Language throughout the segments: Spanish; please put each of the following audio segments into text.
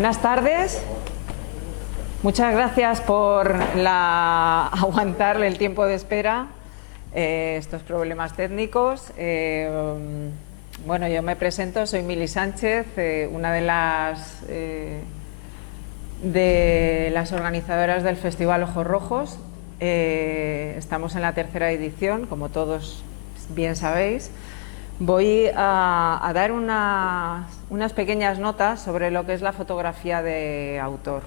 Buenas tardes. Muchas gracias por aguantarle el tiempo de espera, estos problemas técnicos. Bueno, yo me presento, soy Mili Sánchez, una de las organizadoras del Festival Ojos Rojos. Estamos en la tercera edición, como todos bien sabéis. Voy a dar unas pequeñas notas sobre lo que es la fotografía de autor.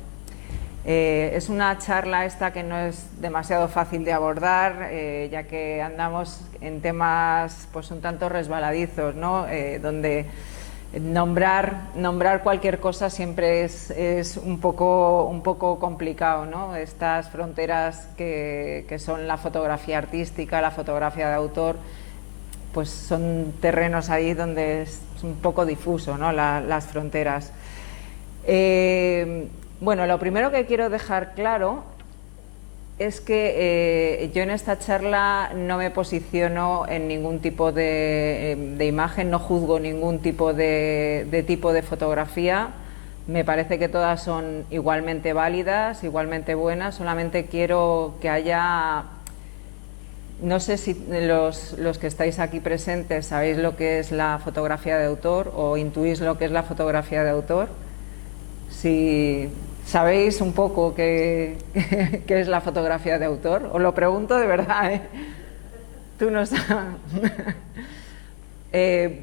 Es una charla esta que no es demasiado fácil de abordar, ya que andamos en temas pues un tanto resbaladizos, ¿no? Donde nombrar cualquier cosa siempre es un poco complicado, ¿no? Estas fronteras que son la fotografía artística, la fotografía de autor, pues son terrenos ahí donde es un poco difuso, ¿no? Las fronteras. Bueno, lo primero que quiero dejar claro es que yo en esta charla no me posiciono en ningún tipo de imagen, no juzgo ningún tipo de fotografía. Me parece que todas son igualmente válidas, igualmente buenas, solamente quiero que haya... No sé si los que estáis aquí presentes sabéis lo que es la fotografía de autor o intuís lo que es la fotografía de autor. Si sabéis un poco qué es la fotografía de autor, os lo pregunto de verdad, ¿eh? Tú no sabes.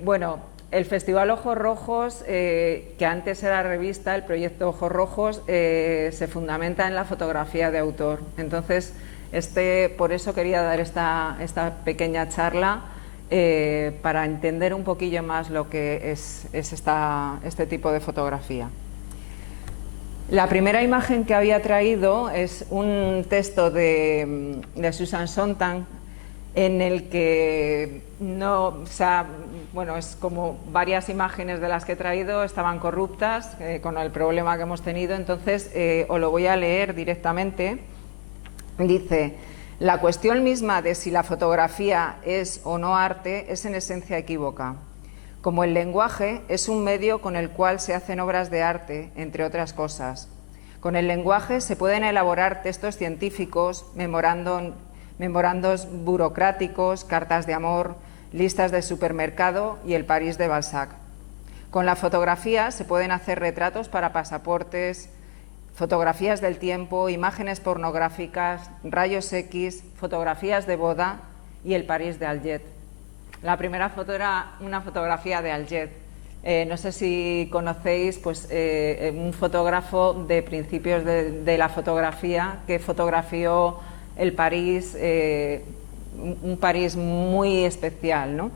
Bueno, el Festival Ojos Rojos, que antes era revista, el proyecto Ojos Rojos, se fundamenta en la fotografía de autor. Entonces, por eso quería dar esta pequeña charla para entender un poquillo más lo que es este tipo de fotografía. La primera imagen que había traído es un texto de Susan Sontag, en el que bueno, es como varias imágenes de las que he traído estaban corruptas con el problema que hemos tenido. Entonces os lo voy a leer directamente. Dice: la cuestión misma de si la fotografía es o no arte es en esencia equívoca. Como el lenguaje es un medio con el cual se hacen obras de arte, entre otras cosas. Con el lenguaje se pueden elaborar textos científicos, memorandos burocráticos, cartas de amor, listas de supermercado y el París de Balzac. Con la fotografía se pueden hacer retratos para pasaportes, fotografías del tiempo, imágenes pornográficas, rayos X, fotografías de boda y el París de Alger. La primera foto era una fotografía de Alger. No sé si conocéis pues, un fotógrafo de principios de la fotografía que fotografió el París, un París muy especial, ¿no?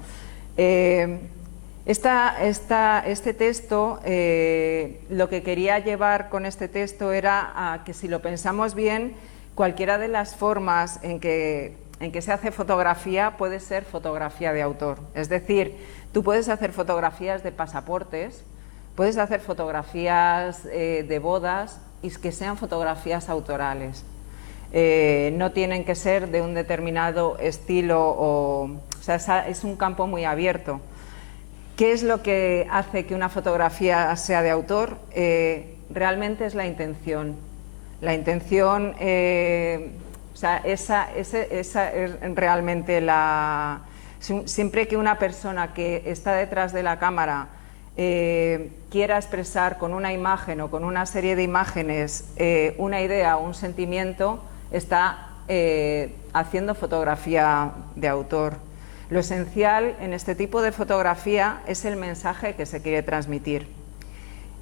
Este texto, lo que quería llevar con este texto era a que, si lo pensamos bien, cualquiera de las formas en que se hace fotografía puede ser fotografía de autor. Es decir, tú puedes hacer fotografías de pasaportes, puedes hacer fotografías de bodas y que sean fotografías autorales. No tienen que ser de un determinado estilo, o sea, es un campo muy abierto. ¿Qué es lo que hace que una fotografía sea de autor? Realmente es la intención. La intención, o sea, esa es realmente la... Siempre que una persona que está detrás de la cámara quiera expresar con una imagen o con una serie de imágenes una idea o un sentimiento, está haciendo fotografía de autor. Lo esencial en este tipo de fotografía es el mensaje que se quiere transmitir.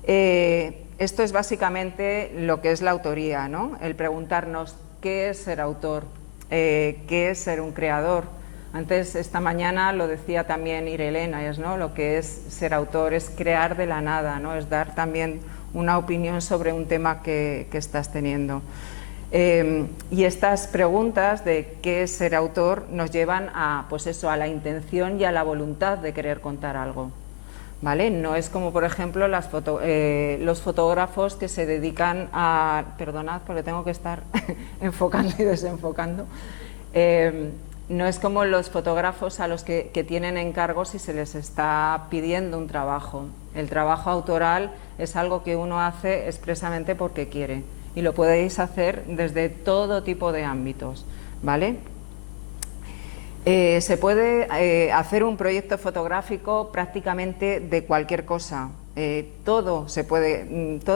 Esto es básicamente lo que es la autoría, ¿no? El preguntarnos qué es ser autor, qué es ser un creador. Antes, esta mañana, lo decía también Irelena, ¿no? Lo que es ser autor es crear de la nada, ¿no? Es dar también una opinión sobre un tema que estás teniendo. Y estas preguntas de qué es ser autor nos llevan a, pues eso, a la intención y a la voluntad de querer contar algo, ¿vale? No es como, por ejemplo, los fotógrafos que se dedican a... Perdonad, porque tengo que estar enfocando y desenfocando. No es como los fotógrafos a los que tienen encargos y se les está pidiendo un trabajo. El trabajo autoral es algo que uno hace expresamente porque quiere, y lo podéis hacer desde todo tipo de ámbitos, ¿vale? Se puede hacer un proyecto fotográfico prácticamente de cualquier cosa. Todo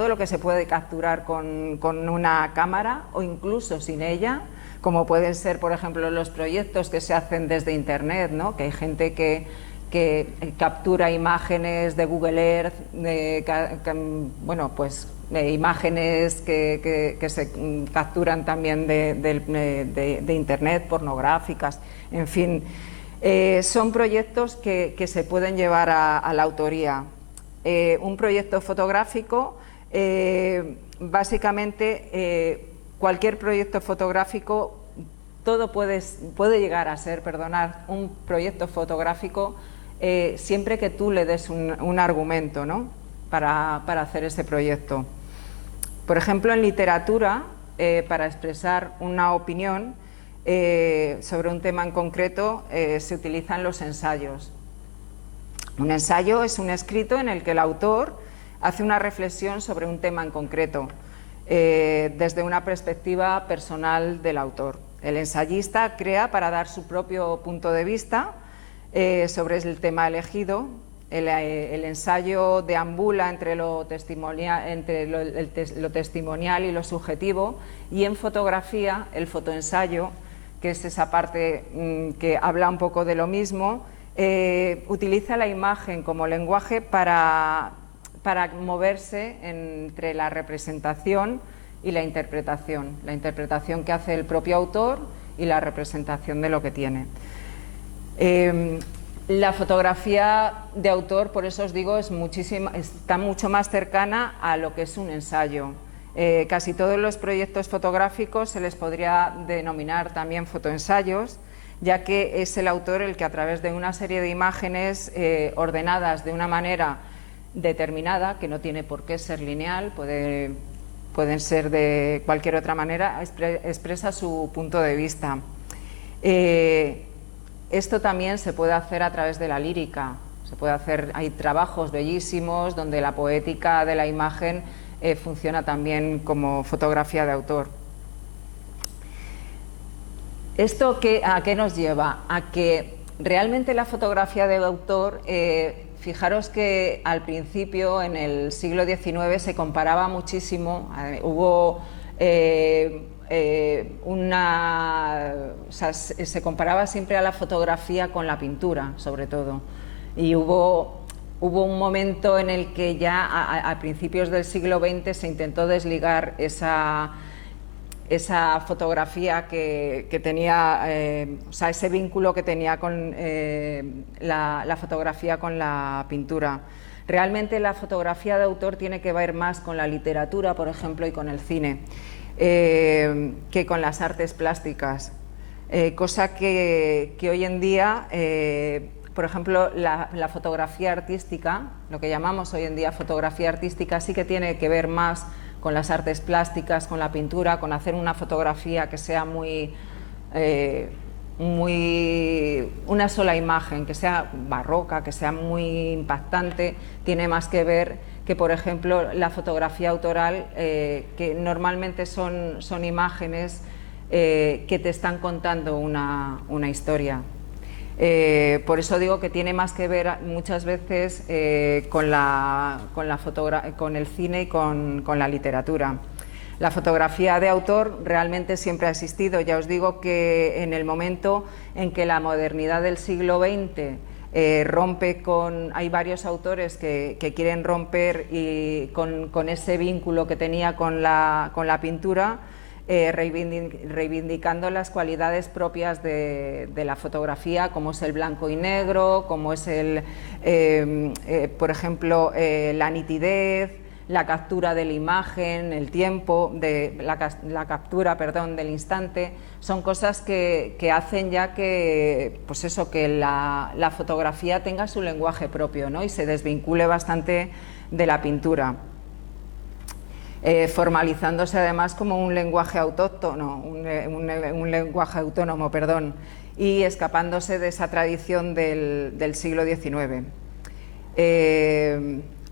lo que se puede capturar con una cámara o incluso sin ella, como pueden ser, por ejemplo, los proyectos que se hacen desde Internet, ¿no? Que hay gente que captura imágenes de Google Earth, bueno, pues imágenes que se capturan también de Internet, pornográficas, en fin. Son proyectos que se pueden llevar a la autoría. Un proyecto fotográfico, básicamente cualquier proyecto fotográfico, todo puede llegar a ser, un proyecto fotográfico siempre que tú le des un argumento, ¿no? para hacer ese proyecto. Por ejemplo, en literatura, para expresar una opinión sobre un tema en concreto, se utilizan los ensayos. Un ensayo es un escrito en el que el autor hace una reflexión sobre un tema en concreto, desde una perspectiva personal del autor. El ensayista crea para dar su propio punto de vista sobre el tema elegido. El ensayo deambula entre lo testimonial y lo subjetivo, y en fotografía el fotoensayo, que es esa parte que habla un poco de lo mismo, utiliza la imagen como lenguaje para moverse entre la representación y la interpretación que hace el propio autor y la representación de lo que tiene. La fotografía de autor, por eso os digo, está mucho más cercana a lo que es un ensayo. Casi todos los proyectos fotográficos se les podría denominar también fotoensayos, ya que es el autor el que, a través de una serie de imágenes ordenadas de una manera determinada, que no tiene por qué ser lineal, pueden ser de cualquier otra manera, expresa su punto de vista. Esto también se puede hacer a través de la lírica. Hay trabajos bellísimos donde la poética de la imagen funciona también como fotografía de autor. ¿Esto a qué nos lleva? A que realmente la fotografía de autor, fijaros que al principio, en el siglo XIX, se comparaba muchísimo, hubo se comparaba siempre a la fotografía con la pintura, sobre todo, y hubo un momento en el que ya a principios del siglo XX se intentó desligar esa fotografía que tenía, ese vínculo que tenía con la fotografía con la pintura. Realmente la fotografía de autor tiene que ver más con la literatura, por ejemplo, y con el cine, que con las artes plásticas, cosa que hoy en día, por ejemplo, la fotografía artística, lo que llamamos hoy en día fotografía artística, sí que tiene que ver más con las artes plásticas, con la pintura, con hacer una fotografía que sea una sola imagen, que sea barroca, que sea muy impactante. Tiene más que ver que, por ejemplo, la fotografía autoral, que normalmente son imágenes que te están contando una historia. Por eso digo que tiene más que ver muchas veces con el cine y con la literatura. La fotografía de autor realmente siempre ha existido. Ya os digo que en el momento en que la modernidad del siglo XX rompe hay varios autores que quieren romper con ese vínculo que tenía con la pintura, reivindicando las cualidades propias de la fotografía, como es el blanco y negro, como es por ejemplo, la nitidez, la captura de la imagen, el tiempo, la captura del instante. Son cosas que hacen ya que, pues eso, que la fotografía tenga su lenguaje propio, ¿no? Y se desvincule bastante de la pintura. Formalizándose además como un lenguaje autóctono, un lenguaje autónomo, y escapándose de esa tradición del siglo XIX.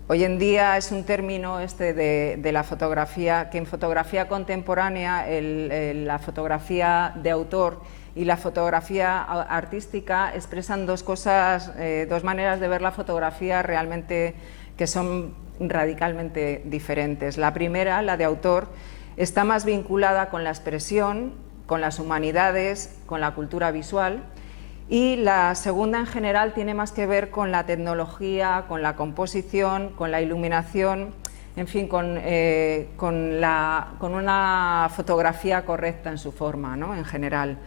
Hoy en día es un término de la fotografía, que en fotografía contemporánea la fotografía de autor y la fotografía artística expresan dos cosas, dos maneras de ver la fotografía realmente que son radicalmente diferentes. La primera, la de autor, está más vinculada con la expresión, con las humanidades, con la cultura visual, y la segunda en general tiene más que ver con la tecnología, con la composición, con la iluminación, en fin, con una fotografía correcta en su forma, ¿no? En general.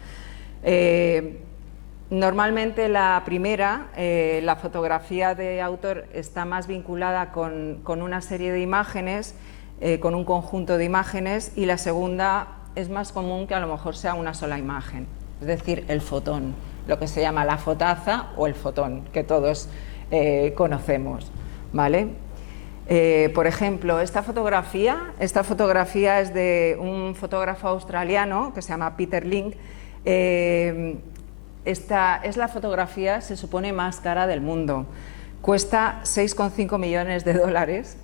Normalmente la primera, la fotografía de autor, está más vinculada con una serie de imágenes, con un conjunto de imágenes, y la segunda es más común que a lo mejor sea una sola imagen, es decir, el fotón, lo que se llama la fotaza o el fotón, que todos conocemos, ¿vale? Por ejemplo, esta fotografía es de un fotógrafo australiano que se llama Peter Link. Esta es la fotografía, se supone, más cara del mundo. Cuesta 6,5 millones de dólares.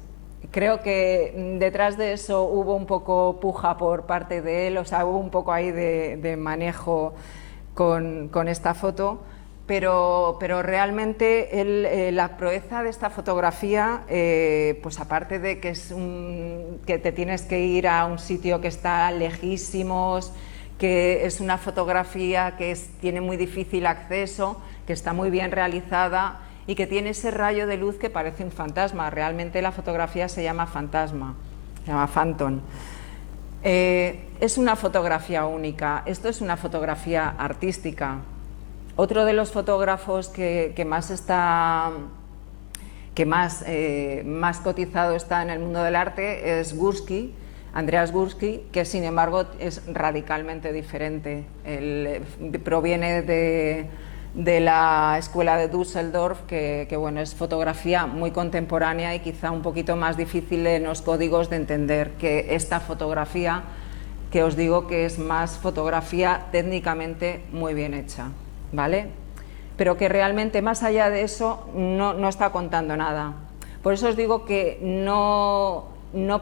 Creo que detrás de eso hubo un poco puja por parte de él, o sea, hubo un poco ahí de manejo con esta foto, pero realmente la proeza de esta fotografía, pues aparte de que que te tienes que ir a un sitio que está lejísimos, que es una fotografía que tiene muy difícil acceso, que está muy bien realizada y que tiene ese rayo de luz que parece un fantasma. Realmente la fotografía se llama fantasma, se llama phantom. Es una fotografía única, esto es una fotografía artística. Otro de los fotógrafos que más cotizado está en el mundo del arte es Gursky, Andreas Gursky, que sin embargo es radicalmente diferente. Él proviene de la escuela de Düsseldorf, que bueno, es fotografía muy contemporánea y quizá un poquito más difícil en los códigos de entender que esta fotografía, que os digo que es más fotografía técnicamente muy bien hecha, ¿vale? Pero que realmente más allá de eso no está contando nada. Por eso os digo que no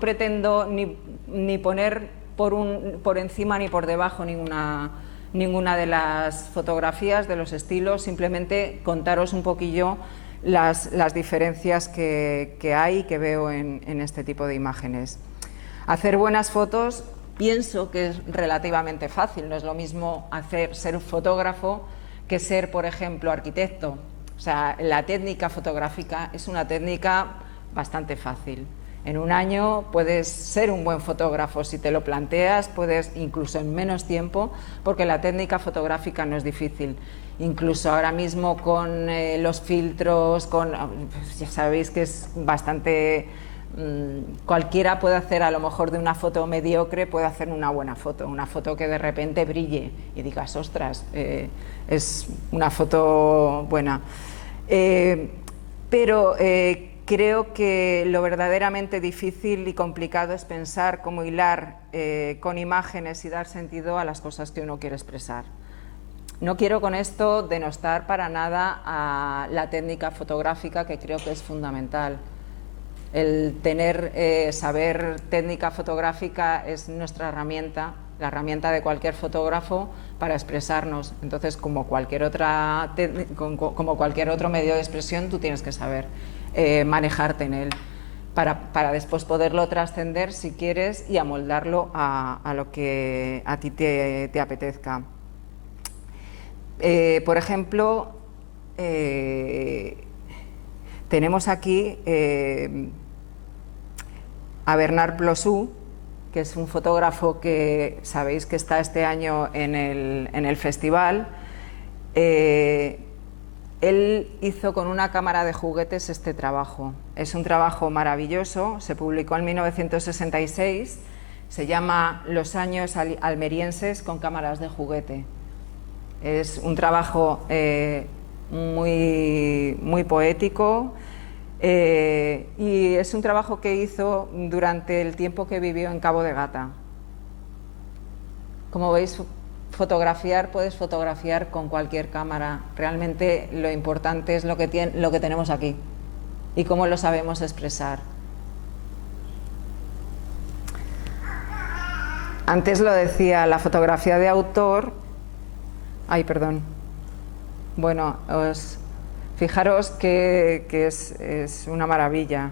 pretendo ni poner por encima ni por debajo ninguna de las fotografías, de los estilos, simplemente contaros un poquillo las diferencias que hay y que veo en este tipo de imágenes. Hacer buenas fotos pienso que es relativamente fácil, no es lo mismo ser fotógrafo que ser, por ejemplo, arquitecto. O sea, la técnica fotográfica es una técnica bastante fácil. En un año puedes ser un buen fotógrafo si te lo planteas, puedes incluso en menos tiempo, porque la técnica fotográfica no es difícil. Incluso ahora mismo con los filtros, ya sabéis que es bastante... cualquiera puede hacer, a lo mejor de una foto mediocre, puede hacer una buena foto, una foto que de repente brille y digas, ostras, es una foto buena. Pero creo que lo verdaderamente difícil y complicado es pensar cómo hilar con imágenes y dar sentido a las cosas que uno quiere expresar. No quiero con esto denostar para nada a la técnica fotográfica, que creo que es fundamental. El saber técnica fotográfica es nuestra herramienta, la herramienta de cualquier fotógrafo para expresarnos. Entonces, como cualquier otro medio de expresión, tú tienes que saber manejarte en él para después poderlo trascender, si quieres, y amoldarlo a lo que a ti te apetezca. Por ejemplo, tenemos aquí a Bernard Blossou, que es un fotógrafo que sabéis que está este año en el festival. Él hizo con una cámara de juguetes este trabajo. Es un trabajo maravilloso, se publicó en 1966, se llama Los años almerienses con cámaras de juguete. Es un trabajo muy poético, y es un trabajo que hizo durante el tiempo que vivió en Cabo de Gata. Como veis, puedes fotografiar con cualquier cámara. Realmente lo importante es lo que tenemos aquí. y cómo lo sabemos expresar. Antes lo decía, la fotografía de autor... Ay, perdón. Bueno, fijaros que es una maravilla.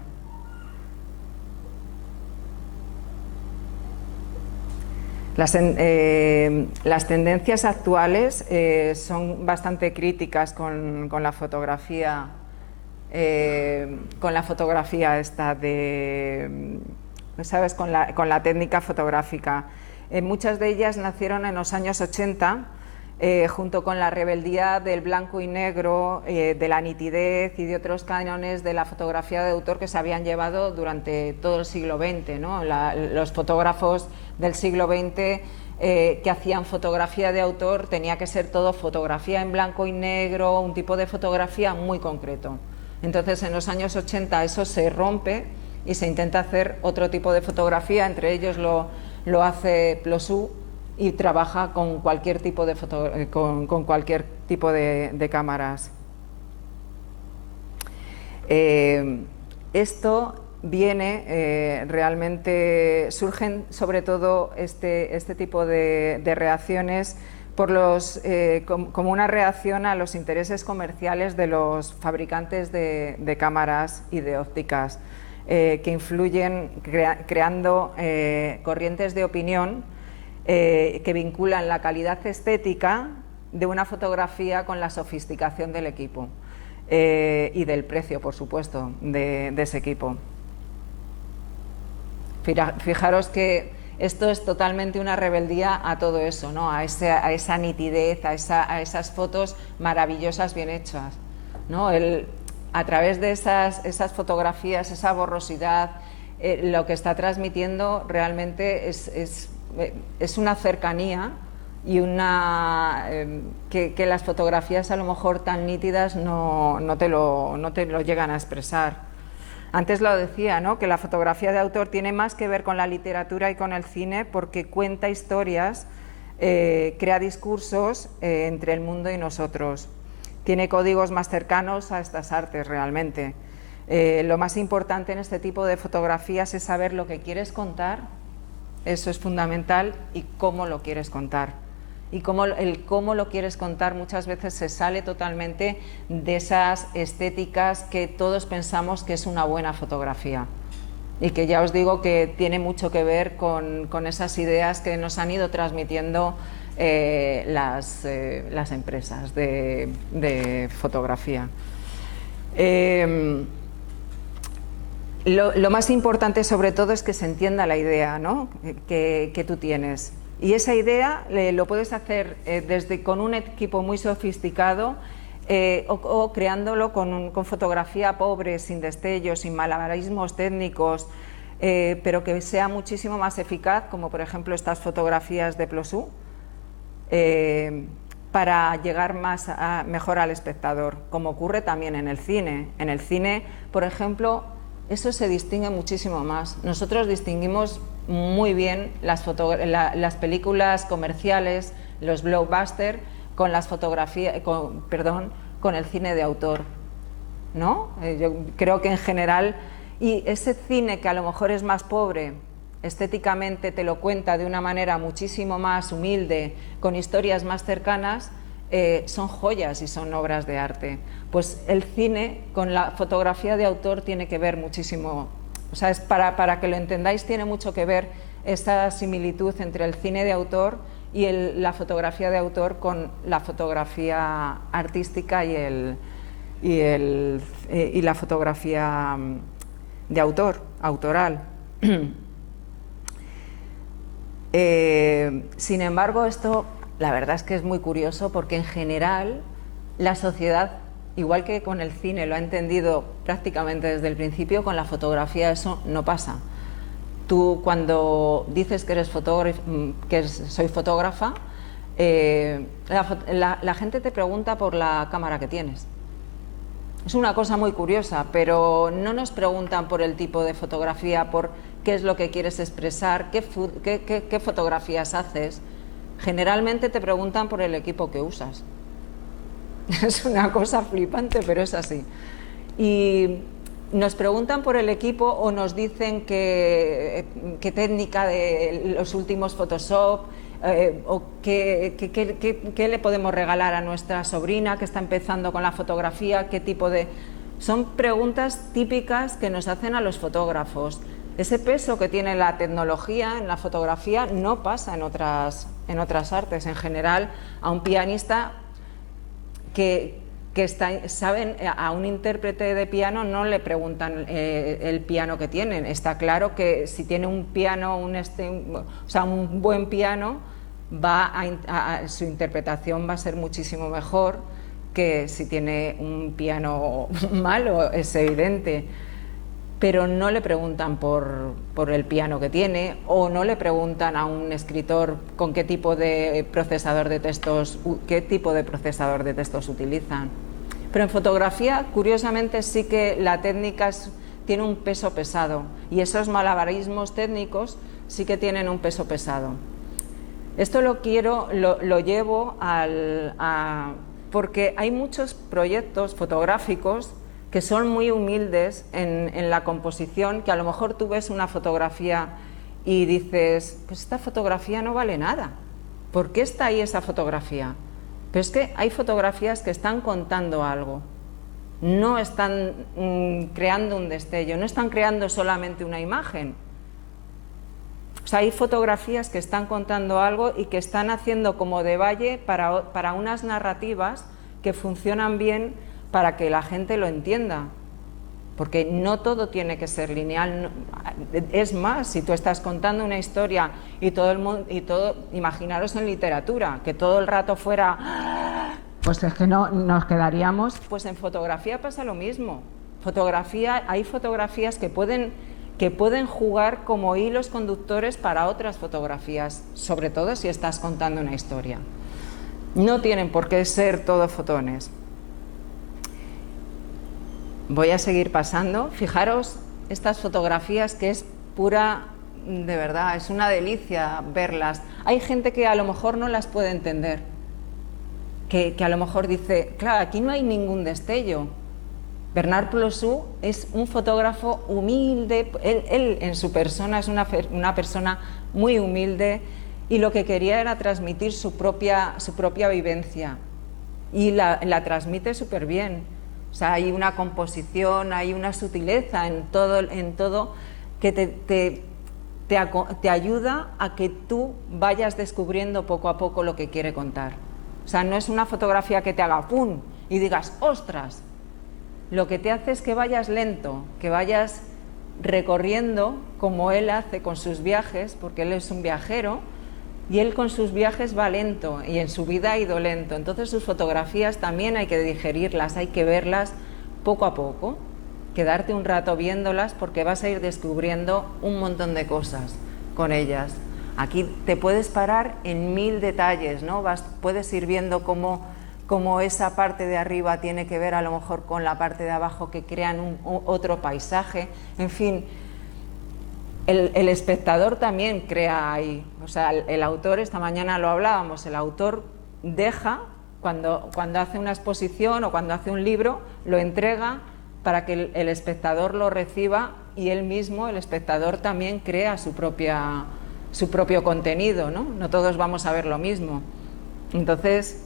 Las tendencias actuales son bastante críticas con la fotografía, esta de, ¿sabes? Con la técnica fotográfica. Muchas de ellas nacieron en los años 80, junto con la rebeldía del blanco y negro, de la nitidez y de otros cánones de la fotografía de autor que se habían llevado durante todo el siglo XX, ¿no? Los fotógrafos del siglo XX que hacían fotografía de autor tenía que ser todo fotografía en blanco y negro, un tipo de fotografía muy concreto. Entonces, en los años 80 eso se rompe y se intenta hacer otro tipo de fotografía, entre ellos lo hace Plosou, y trabaja con cualquier tipo de cualquier tipo de cámaras. Esto viene realmente, surgen sobre todo este tipo de reacciones como una reacción a los intereses comerciales de los fabricantes de cámaras y de ópticas, que influyen creando corrientes de opinión que vinculan la calidad estética de una fotografía con la sofisticación del equipo y del precio, por supuesto, de ese equipo. Fijaros que esto es totalmente una rebeldía a todo eso, ¿no? a esa nitidez, a esas fotos maravillosas bien hechas, ¿no? A través de esas fotografías, esa borrosidad, lo que está transmitiendo realmente es una cercanía y que las fotografías a lo mejor tan nítidas no te lo llegan a expresar. Antes lo decía, ¿no? Que la fotografía de autor tiene más que ver con la literatura y con el cine, porque cuenta historias, crea discursos entre el mundo y nosotros. Tiene códigos más cercanos a estas artes realmente. Lo más importante en este tipo de fotografías es saber lo que quieres contar, eso es fundamental, y cómo lo quieres contar. Y cómo lo quieres contar muchas veces se sale totalmente de esas estéticas que todos pensamos que es una buena fotografía. Y que ya os digo que tiene mucho que ver con esas ideas que nos han ido transmitiendo las empresas de fotografía. Lo más importante sobre todo es que se entienda la idea, ¿no? que tú tienes. Y esa idea lo puedes hacer con un equipo muy sofisticado o creándolo con fotografía pobre, sin destellos, sin malabarismos técnicos, pero que sea muchísimo más eficaz, como por ejemplo estas fotografías de Plosou, para llegar mejor al espectador, como ocurre también en el cine. En el cine, por ejemplo, eso se distingue muchísimo más. Nosotros distinguimos muy bien las películas comerciales, los blockbusters, con las fotografías, con el cine de autor, ¿no? Yo creo que en general, y ese cine que a lo mejor es más pobre, estéticamente te lo cuenta de una manera muchísimo más humilde, con historias más cercanas, son joyas y son obras de arte. Pues el cine con la fotografía de autor tiene que ver muchísimo. O sea, para que lo entendáis, tiene mucho que ver esta similitud entre el cine de autor y la fotografía de autor con la fotografía artística y la fotografía de autor, autoral. Sin embargo, esto la verdad es que es muy curioso, porque en general la sociedad, igual que con el cine lo ha entendido prácticamente desde el principio, con la fotografía eso no pasa. Tú cuando dices que soy fotógrafa, la gente te pregunta por la cámara que tienes. Es una cosa muy curiosa, pero no nos preguntan por el tipo de fotografía, por qué es lo que quieres expresar, qué fotografías haces. Generalmente te preguntan por el equipo que usas. Es una cosa flipante, pero es así. Y nos preguntan por el equipo o nos dicen qué técnica de los últimos Photoshop o qué le podemos regalar a nuestra sobrina que está empezando con la fotografía, qué tipo de... Son preguntas típicas que nos hacen a los fotógrafos. Ese peso que tiene la tecnología en la fotografía no pasa en otras artes. En general, a un pianista saben, a un intérprete de piano no le preguntan el piano que tienen. Está claro que si tiene un piano, un buen piano, su interpretación va a ser muchísimo mejor que si tiene un piano malo, es evidente. Pero no le preguntan por el piano que tiene, o no le preguntan a un escritor con qué tipo de procesador de textos utilizan. Pero en fotografía, curiosamente, sí que la técnica tiene un peso pesado, y esos malabarismos técnicos sí que tienen un peso pesado. Esto lo llevo porque hay muchos proyectos fotográficos que son muy humildes en la composición, que a lo mejor tú ves una fotografía y dices, pues esta fotografía no vale nada. ¿Por qué está ahí esa fotografía? Pero es que hay fotografías que están contando algo, no están creando un destello, no están creando solamente una imagen. O sea, hay fotografías que están contando algo y que están haciendo como de valle para unas narrativas que funcionan bien para que la gente lo entienda, porque no todo tiene que ser lineal. Es más, si tú estás contando una historia y imaginaros en literatura, que todo el rato fuera, pues es que no nos quedaríamos. Pues en fotografía pasa lo mismo. Hay fotografías que pueden jugar como hilos conductores para otras fotografías, sobre todo si estás contando una historia. No tienen por qué ser todo fotones. Voy a seguir pasando. Fijaros estas fotografías, que es pura, de verdad, es una delicia verlas. Hay gente que a lo mejor no las puede entender, que a lo mejor dice, claro, aquí no hay ningún destello. Bernard Plossou es un fotógrafo humilde, él en su persona es una persona muy humilde, y lo que quería era transmitir su propia vivencia, y la transmite súper bien. O sea, hay una composición, hay una sutileza en todo que te ayuda a que tú vayas descubriendo poco a poco lo que quiere contar. O sea, no es una fotografía que te haga ¡pum! Y digas ¡ostras! Lo que te hace es que vayas lento, que vayas recorriendo como él hace con sus viajes, porque él es un viajero, y él con sus viajes va lento, y en su vida ha ido lento. Entonces sus fotografías también hay que digerirlas, hay que verlas poco a poco, quedarte un rato viéndolas, porque vas a ir descubriendo un montón de cosas con ellas. Aquí te puedes parar en 1000 detalles, ¿no? Puedes ir viendo cómo esa parte de arriba tiene que ver a lo mejor con la parte de abajo, que crean otro paisaje. En fin, el espectador también crea ahí. O sea, el autor, esta mañana lo hablábamos, el autor deja, cuando hace una exposición o cuando hace un libro, lo entrega para que el espectador lo reciba, y él mismo, el espectador, también crea su propio contenido, ¿no? No todos vamos a ver lo mismo. Entonces,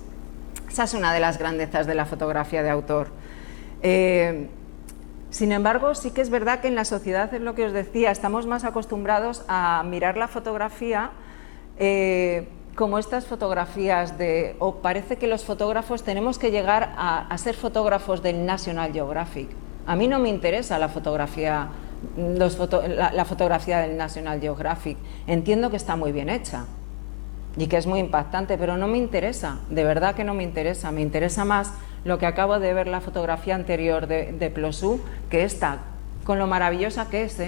esa es una de las grandezas de la fotografía de autor. Sin embargo, sí que es verdad que en la sociedad, es lo que os decía, estamos más acostumbrados a mirar la fotografía como estas fotografías o parece que los fotógrafos tenemos que llegar a ser fotógrafos del National Geographic. A mí no me interesa la fotografía del National Geographic. Entiendo que está muy bien hecha y que es muy impactante, pero no me interesa, de verdad que no me interesa. Me interesa más lo que acabo de ver, la fotografía anterior de Plossou, que esta, con lo maravillosa que es,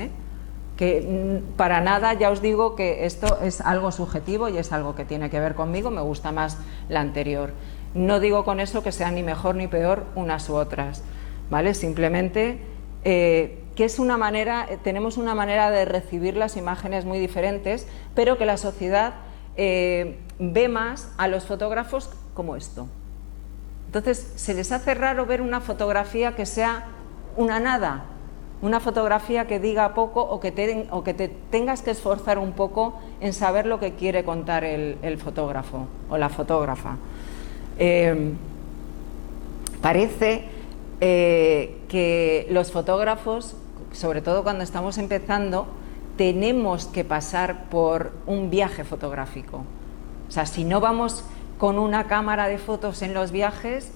que para nada, ya os digo que esto es algo subjetivo y es algo que tiene que ver conmigo, me gusta más la anterior. No digo con eso que sean ni mejor ni peor unas u otras, ¿vale? Simplemente que es tenemos una manera de recibir las imágenes muy diferentes, pero que la sociedad ve más a los fotógrafos como esto. Entonces, se les hace raro ver una fotografía que sea una nada, Una fotografía que diga poco o que te tengas que esforzar un poco en saber lo que quiere contar el fotógrafo o la fotógrafa. Parece que los fotógrafos, sobre todo cuando estamos empezando, tenemos que pasar por un viaje fotográfico. O sea, si no vamos con una cámara de fotos en los viajes,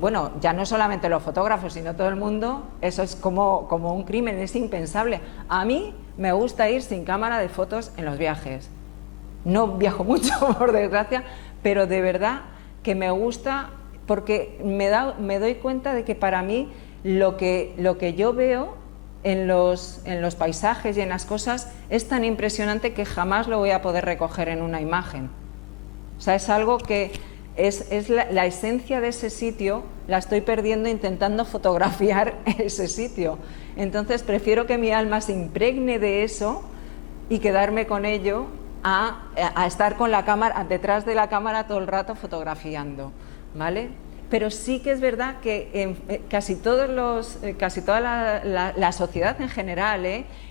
bueno, ya no solamente los fotógrafos, sino todo el mundo, eso es como un crimen, es impensable. A mí me gusta ir sin cámara de fotos en los viajes. No viajo mucho, por desgracia, pero de verdad que me gusta, porque me doy cuenta de que para mí lo que yo veo en los paisajes y en las cosas es tan impresionante que jamás lo voy a poder recoger en una imagen. O sea, es algo que es la esencia de ese sitio, la estoy perdiendo intentando fotografiar ese sitio. Entonces prefiero que mi alma se impregne de eso y quedarme con ello a estar con la cámara, detrás de la cámara todo el rato fotografiando, ¿vale? Pero sí que es verdad que casi toda la sociedad en general,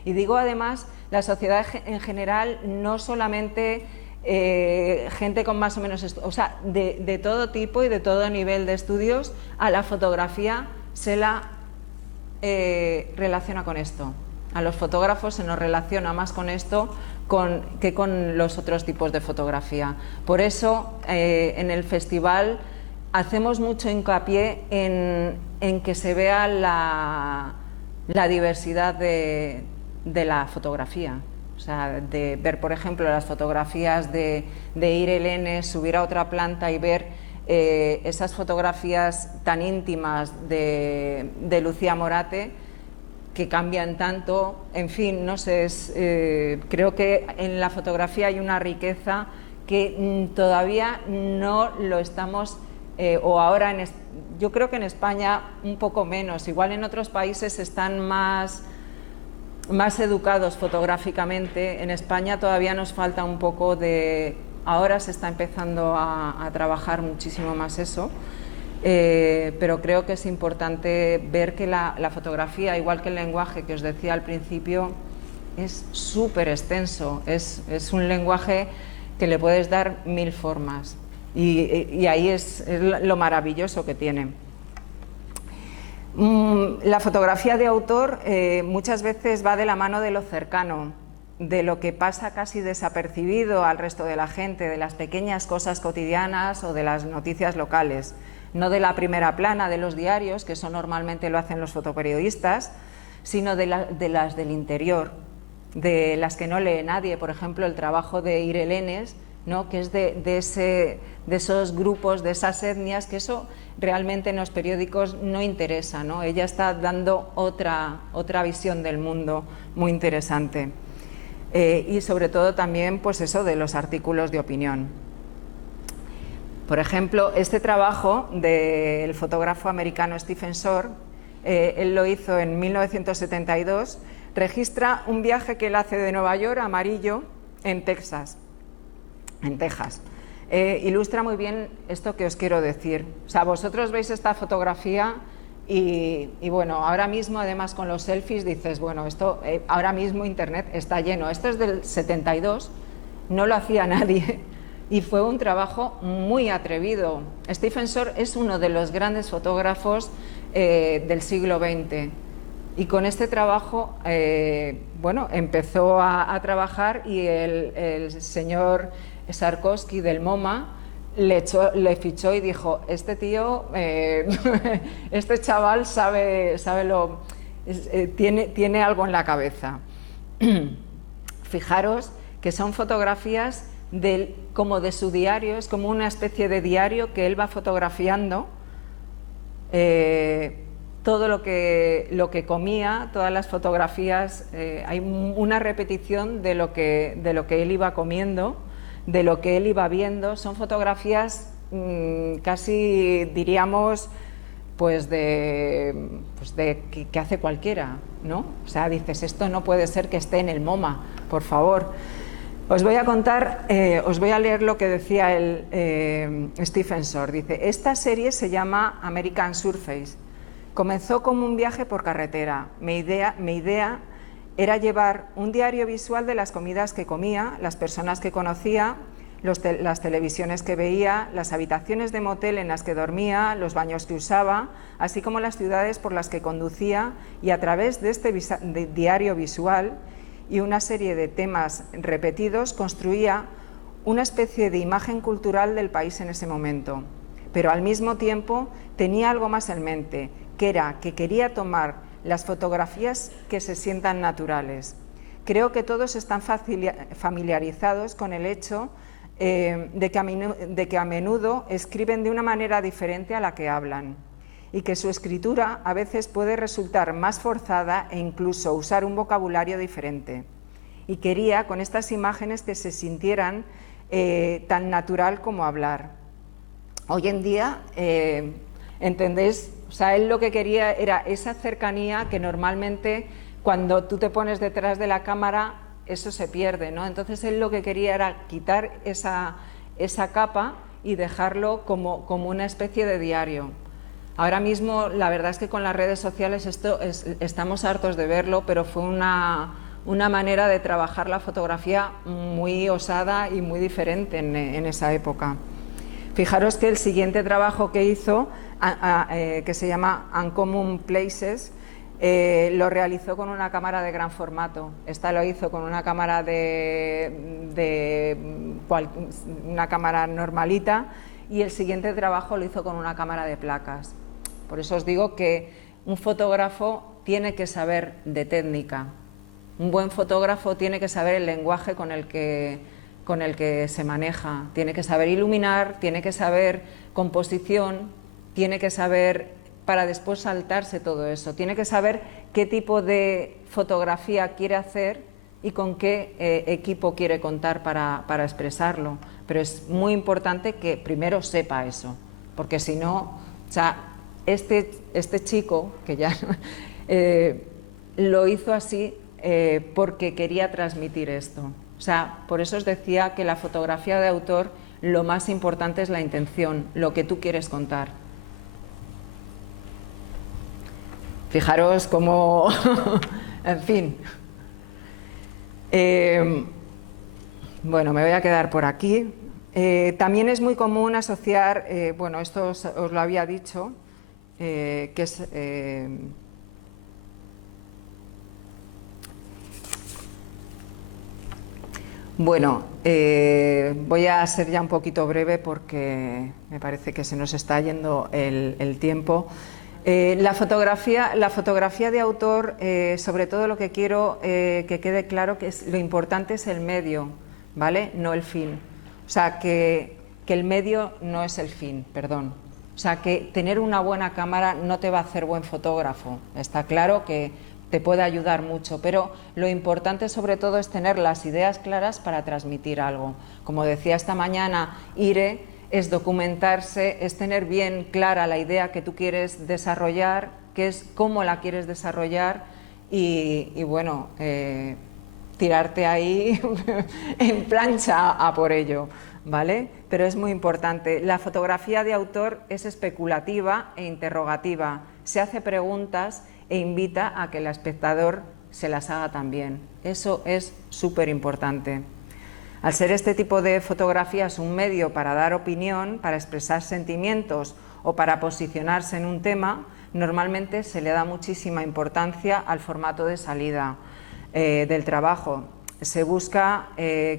y digo además la sociedad en general, no solamente gente con más o menos, o sea, de todo tipo y de todo nivel de estudios, a la fotografía se la relaciona con esto. A los fotógrafos se nos relaciona más con esto que con los otros tipos de fotografía. Por eso en el festival hacemos mucho hincapié en que se vea la diversidad de la fotografía. O sea, de ver, por ejemplo, las fotografías de Irene, subir a otra planta y ver esas fotografías tan íntimas de Lucía Morate, que cambian tanto. En fin, no sé, creo que en la fotografía hay una riqueza que todavía no lo estamos, o ahora yo creo que en España un poco menos, igual en otros países están más educados fotográficamente. En España todavía nos falta un poco ahora se está empezando a trabajar muchísimo más eso, pero creo que es importante ver que la fotografía, igual que el lenguaje que os decía al principio, es súper extenso, es un lenguaje que le puedes dar 1000 formas y ahí es lo maravilloso que tiene. La fotografía de autor muchas veces va de la mano de lo cercano, de lo que pasa casi desapercibido al resto de la gente, de las pequeñas cosas cotidianas o de las noticias locales, no de la primera plana de los diarios, que eso normalmente lo hacen los fotoperiodistas, sino de las del interior, de las que no lee nadie. Por ejemplo, el trabajo de Irelenes, ¿no?, que es de esos grupos, de esas etnias, que eso realmente en los periódicos no interesa, ¿no? Ella está dando otra visión del mundo muy interesante. Y sobre todo también, pues eso, de los artículos de opinión. Por ejemplo, este trabajo del fotógrafo americano Stephen Shore, él lo hizo en 1972, registra un viaje que él hace de Nueva York a Amarillo, en Texas. Ilustra muy bien esto que os quiero decir. O sea, vosotros veis esta fotografía y bueno, ahora mismo además con los selfies dices, bueno, esto ahora mismo internet está lleno. Esto es del 72, no lo hacía nadie y fue un trabajo muy atrevido. Stephen Shore es uno de los grandes fotógrafos del siglo XX y con este trabajo, bueno, empezó a trabajar y el señor Sarkowski del MoMA le fichó y dijo, este tío, este chaval tiene algo en la cabeza. Fijaros que son fotografías como de su diario, es como una especie de diario que él va fotografiando todo lo que comía, todas las fotografías, hay una repetición de lo que él iba comiendo, de lo que él iba viendo. Son fotografías casi diríamos pues de que hace cualquiera, ¿no? O sea, dices, esto no puede ser que esté en el MoMA, por favor. Os voy a contar, os voy a leer lo que decía Stephen Shore. Dice, esta serie se llama American Surface Comenzó como un viaje por carretera. Mi idea era llevar un diario visual de las comidas que comía, las personas que conocía, las televisiones que veía, las habitaciones de motel en las que dormía, los baños que usaba, así como las ciudades por las que conducía, y a través de este diario visual y una serie de temas repetidos construía una especie de imagen cultural del país en ese momento. Pero al mismo tiempo tenía algo más en mente, que era que quería tomar las fotografías que se sientan naturales. Creo que todos están familiarizados con el hecho de que a menudo escriben de una manera diferente a la que hablan y que su escritura a veces puede resultar más forzada e incluso usar un vocabulario diferente. Y quería con estas imágenes que se sintieran tan natural como hablar. Hoy en día, ¿entendéis? O sea, él lo que quería era esa cercanía que normalmente cuando tú te pones detrás de la cámara eso se pierde, ¿no? Entonces él lo que quería era quitar esa capa y dejarlo como una especie de diario. Ahora mismo la verdad es que con las redes sociales estamos hartos de verlo, pero fue una manera de trabajar la fotografía muy osada y muy diferente en esa época. Fijaros que el siguiente trabajo que hizo, que se llama Uncommon Places, lo realizó con una cámara de gran formato. Esta lo hizo con una cámara una cámara normalita, y el siguiente trabajo lo hizo con una cámara de placas. Por eso os digo que un fotógrafo tiene que saber de técnica. Un buen fotógrafo tiene que saber el lenguaje con el que se maneja. Tiene que saber iluminar, tiene que saber composición, tiene que saber, para después saltarse todo eso, tiene que saber qué tipo de fotografía quiere hacer y con qué equipo quiere contar para expresarlo. Pero es muy importante que primero sepa eso, porque si no, o sea, este chico, que ya lo hizo así porque quería transmitir esto. O sea, por eso os decía que la fotografía de autor, lo más importante es la intención, lo que tú quieres contar. Fijaros cómo, en fin. Bueno, me voy a quedar por aquí. También es muy común asociar, bueno, esto os lo había dicho, que es... Bueno, voy a ser ya un poquito breve porque me parece que se nos está yendo el tiempo. La fotografía de autor, sobre todo lo que quiero que quede claro que lo importante es el medio, ¿vale? No el fin. O sea, que el medio no es el fin, perdón. O sea, que tener una buena cámara no te va a hacer buen fotógrafo. Está claro que te puede ayudar mucho, pero lo importante sobre todo es tener las ideas claras para transmitir algo. Como decía esta mañana Ire, es documentarse, es tener bien clara la idea que tú quieres desarrollar, que es cómo la quieres desarrollar y bueno, tirarte ahí en plancha a por ello, ¿vale? Pero es muy importante. La fotografía de autor es especulativa e interrogativa, se hace preguntas e invita a que el espectador se las haga también. Eso es súper importante. Al ser este tipo de fotografías un medio para dar opinión, para expresar sentimientos o para posicionarse en un tema, normalmente se le da muchísima importancia al formato de salida del trabajo. Se busca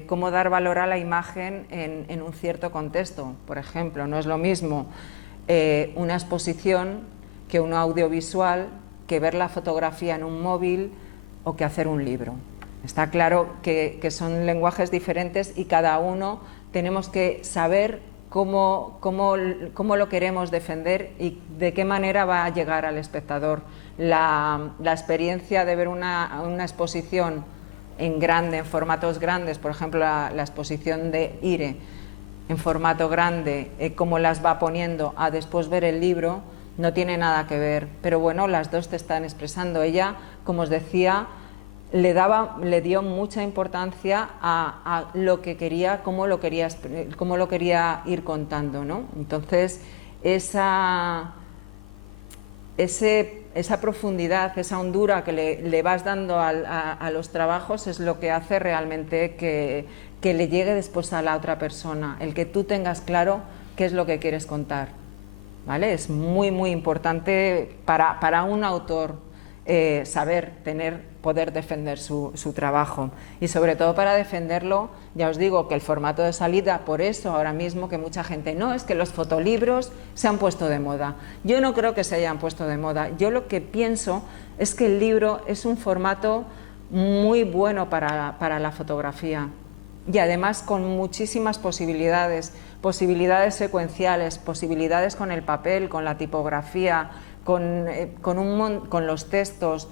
cómo dar valor a la imagen en un cierto contexto. Por ejemplo, no es lo mismo una exposición que un audiovisual, que ver la fotografía en un móvil o que hacer un libro. Está claro que son lenguajes diferentes y cada uno tenemos que saber cómo lo queremos defender y de qué manera va a llegar al espectador. La experiencia de ver una exposición en grande, en formatos grandes, por ejemplo la exposición de Ire en formato grande, cómo las va poniendo a después ver el libro, no tiene nada que ver, pero bueno, las dos te están expresando. Ella, como os decía, le dio mucha importancia a lo que quería, cómo lo quería ir contando, ¿no? Entonces, esa profundidad, esa hondura que le vas dando a los trabajos es lo que hace realmente que le llegue después a la otra persona, el que tú tengas claro qué es lo que quieres contar, ¿vale? Es muy, muy importante para un autor poder defender su trabajo, y sobre todo para defenderlo, ya os digo que el formato de salida, por eso ahora mismo que mucha gente, no, es que los fotolibros se han puesto de moda. Yo no creo que se hayan puesto de moda, yo lo que pienso es que el libro es un formato muy bueno para la fotografía, y además con muchísimas posibilidades secuenciales, posibilidades con el papel, con la tipografía, con los textos.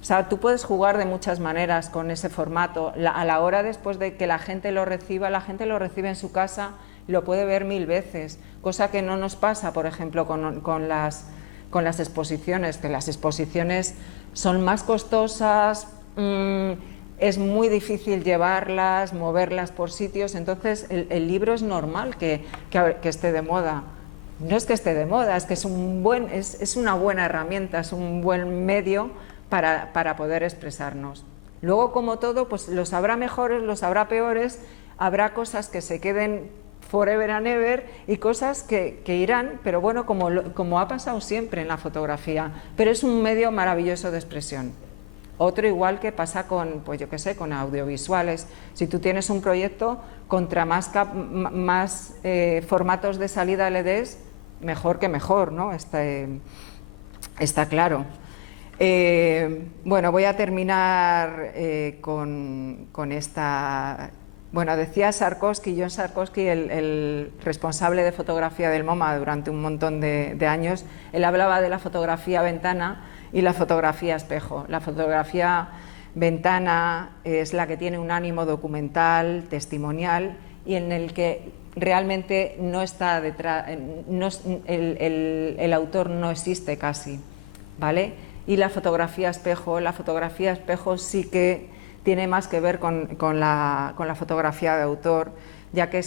O sea, tú puedes jugar de muchas maneras con ese formato. A la hora después de que la gente lo recibe en su casa, lo puede ver 1000 veces, cosa que no nos pasa, por ejemplo, con las exposiciones, que las exposiciones son más costosas, es muy difícil llevarlas, moverlas por sitios, entonces el libro es normal que esté de moda. No es que esté de moda, es que es una buena herramienta, es un buen medio para poder expresarnos. Luego, como todo, pues los habrá mejores, los habrá peores, habrá cosas que se queden forever and ever y cosas que irán, pero bueno, como ha pasado siempre en la fotografía, pero es un medio maravilloso de expresión. Otro igual que pasa con, pues yo qué sé, con audiovisuales. Si tú tienes un proyecto, contra más formatos de salida le des, mejor que mejor, ¿no? Está claro. Bueno, voy a terminar con esta... Bueno, decía John Sarkowski, el responsable de fotografía del MoMA durante un montón de años, él hablaba de la fotografía ventana y la fotografía espejo. La fotografía ventana es la que tiene un ánimo documental, testimonial, y en el que realmente no está detrás, el autor no existe casi, ¿vale? Y la fotografía espejo sí que tiene más que ver con la fotografía de autor, ya que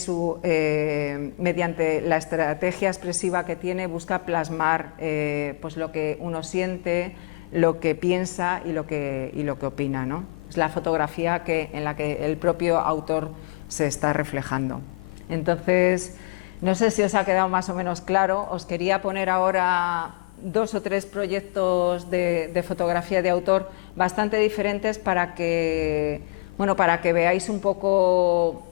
mediante la estrategia expresiva que tiene busca plasmar pues lo que uno siente, lo que piensa y lo que opina, ¿no? Es la fotografía en la que el propio autor se está reflejando. Entonces, no sé si os ha quedado más o menos claro. Os quería poner ahora 2 o 3 proyectos de fotografía de autor bastante diferentes para que veáis un poco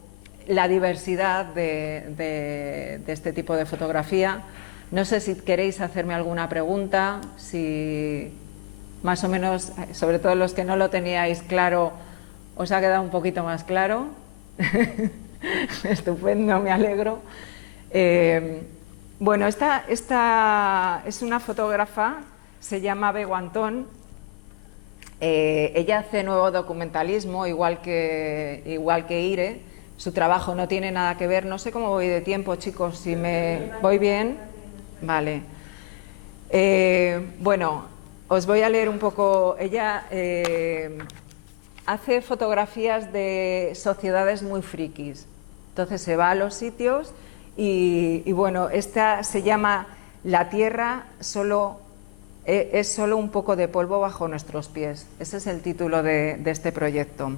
la diversidad de este tipo de fotografía. No sé si queréis hacerme alguna pregunta, si más o menos, sobre todo los que no lo teníais claro, os ha quedado un poquito más claro. Estupendo, me alegro. Bueno, esta es una fotógrafa, se llama Bego Antón. Ella hace nuevo documentalismo, igual que Ire. Su trabajo no tiene nada que ver. No sé cómo voy de tiempo, chicos, si me voy bien. Vale. Bueno, os voy a leer un poco. Ella hace fotografías de sociedades muy frikis. Entonces se va a los sitios y bueno, esta se llama La Tierra es solo un poco de polvo bajo nuestros pies. Ese es el título de este proyecto.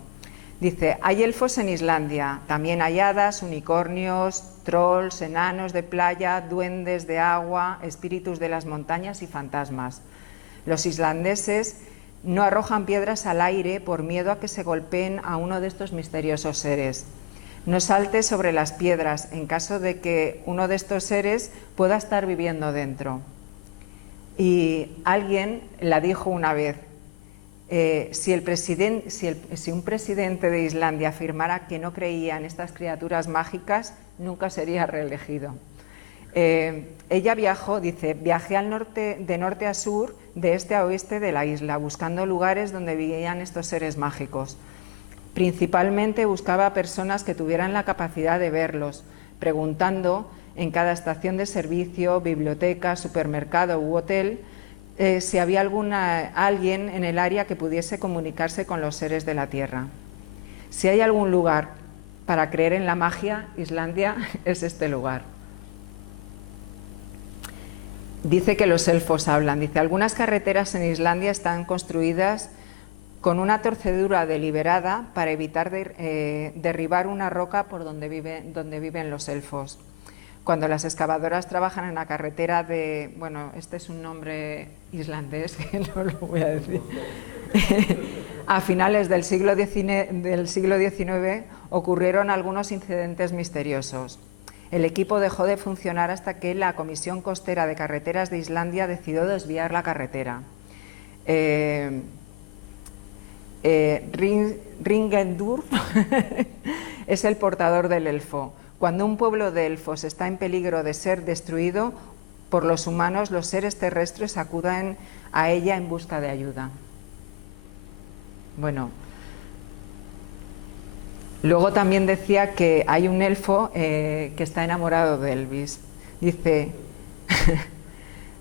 Dice, hay elfos en Islandia, también hay hadas, unicornios, trolls, enanos de playa, duendes de agua, espíritus de las montañas y fantasmas. Los islandeses no arrojan piedras al aire por miedo a que se golpeen a uno de estos misteriosos seres. No saltes sobre las piedras en caso de que uno de estos seres pueda estar viviendo dentro. Y alguien la dijo una vez, si un presidente de Islandia afirmara que no creía en estas criaturas mágicas, nunca sería reelegido. Ella viajé al norte, de norte a sur, de este a oeste de la isla, buscando lugares donde vivían estos seres mágicos. Principalmente buscaba personas que tuvieran la capacidad de verlos, preguntando en cada estación de servicio, biblioteca, supermercado u hotel, si había alguien en el área que pudiese comunicarse con los seres de la Tierra. Si hay algún lugar para creer en la magia, Islandia es este lugar. dice que los elfos hablan. Dice, algunas carreteras en Islandia están construidas con una torcedura deliberada para evitar derribar una roca por donde viven los elfos. Cuando las excavadoras trabajan en la carretera de... Bueno, este es un nombre islandés, que no lo voy a decir. A finales del siglo XIX ocurrieron algunos incidentes misteriosos. El equipo dejó de funcionar hasta que la Comisión Costera de Carreteras de Islandia decidió desviar la carretera. Ringendur es el portador del elfo. Cuando un pueblo de elfos está en peligro de ser destruido por los humanos, los seres terrestres acuden a ella en busca de ayuda. Bueno, luego también decía que hay un elfo que está enamorado de Elvis. Dice,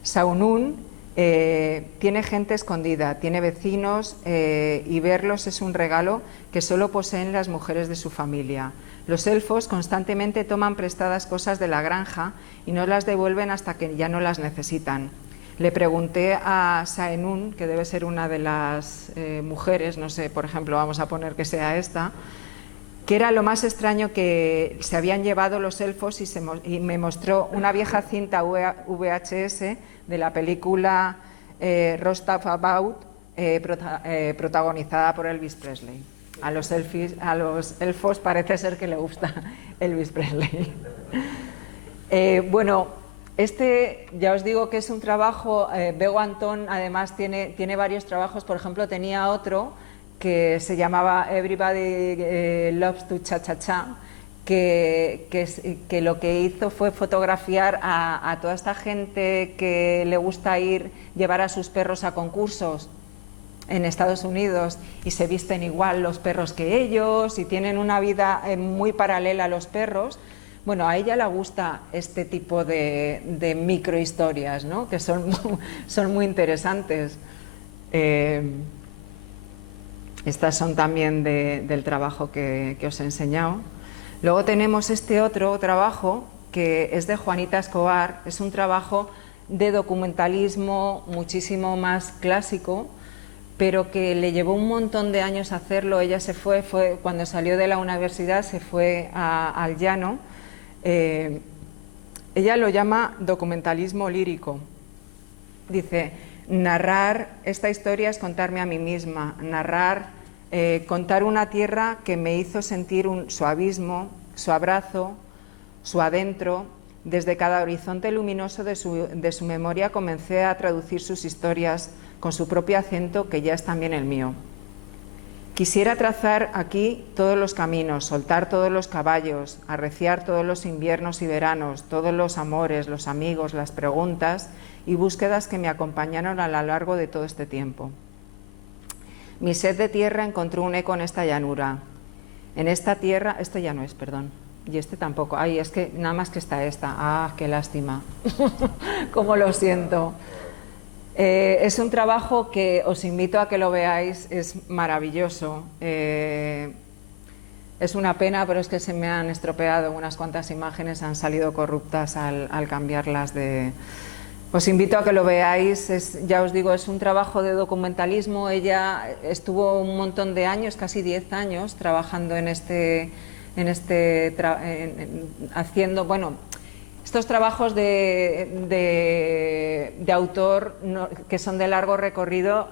Saunun tiene gente escondida, tiene vecinos y verlos es un regalo que solo poseen las mujeres de su familia. Los elfos constantemente toman prestadas cosas de la granja y no las devuelven hasta que ya no las necesitan. Le pregunté a Saenun, que debe ser una de las mujeres, no sé, por ejemplo, vamos a poner que sea esta, qué era lo más extraño que se habían llevado los elfos y me mostró una vieja cinta VHS de la película Rostov About, protagonizada por Elvis Presley. A los elfos parece ser que le gusta Elvis Presley. Bueno, este ya os digo que es un trabajo, Bego Antón además tiene varios trabajos, por ejemplo tenía otro que se llamaba Everybody Loves to Cha Cha Cha, que lo que hizo fue fotografiar a toda esta gente que le gusta llevar a sus perros a concursos en Estados Unidos y se visten igual los perros que ellos y tienen una vida muy paralela a los perros. Bueno, a ella le gusta este tipo de microhistorias, ¿no? Que son muy interesantes. Estas son también del trabajo que os he enseñado. Luego tenemos este otro trabajo que es de Juanita Escobar. Es un trabajo de documentalismo muchísimo más clásico, pero que le llevó un montón de años hacerlo. Ella fue cuando salió de la universidad, se fue al llano. Ella lo llama documentalismo lírico. Dice, narrar esta historia es contarme a mí misma, contar una tierra que me hizo sentir su abismo, su abrazo, su adentro. Desde cada horizonte luminoso de su memoria comencé a traducir sus historias con su propio acento, que ya es también el mío. Quisiera trazar aquí todos los caminos, soltar todos los caballos, arreciar todos los inviernos y veranos, todos los amores, los amigos, las preguntas y búsquedas que me acompañaron a lo largo de todo este tiempo. Mi sed de tierra encontró un eco en esta llanura. En esta tierra, este ya no es, perdón, y este tampoco. Ay, es que nada más que está esta. Ah, qué lástima. Cómo lo siento. Es un trabajo que os invito a que lo veáis, es maravilloso. Es una pena, pero es que se me han estropeado unas cuantas imágenes, han salido corruptas al cambiarlas de... Os invito a que lo veáis, ya os digo, es un trabajo de documentalismo. Ella estuvo un montón de años, casi 10 años, trabajando haciendo, bueno, estos trabajos de autor que son de largo recorrido,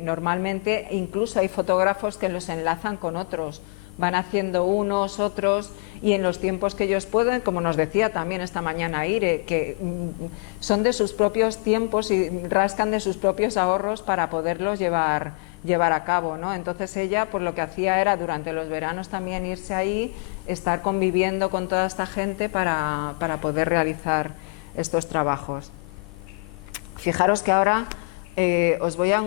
normalmente incluso hay fotógrafos que los enlazan con otros, van haciendo unos, otros, y en los tiempos que ellos pueden, como nos decía también esta mañana Ire, que son de sus propios tiempos y rascan de sus propios ahorros para poderlos llevar a cabo, ¿no? Entonces ella pues lo que hacía era durante los veranos también irse ahí, estar conviviendo con toda esta gente para poder realizar estos trabajos. Fijaros que ahora os voy a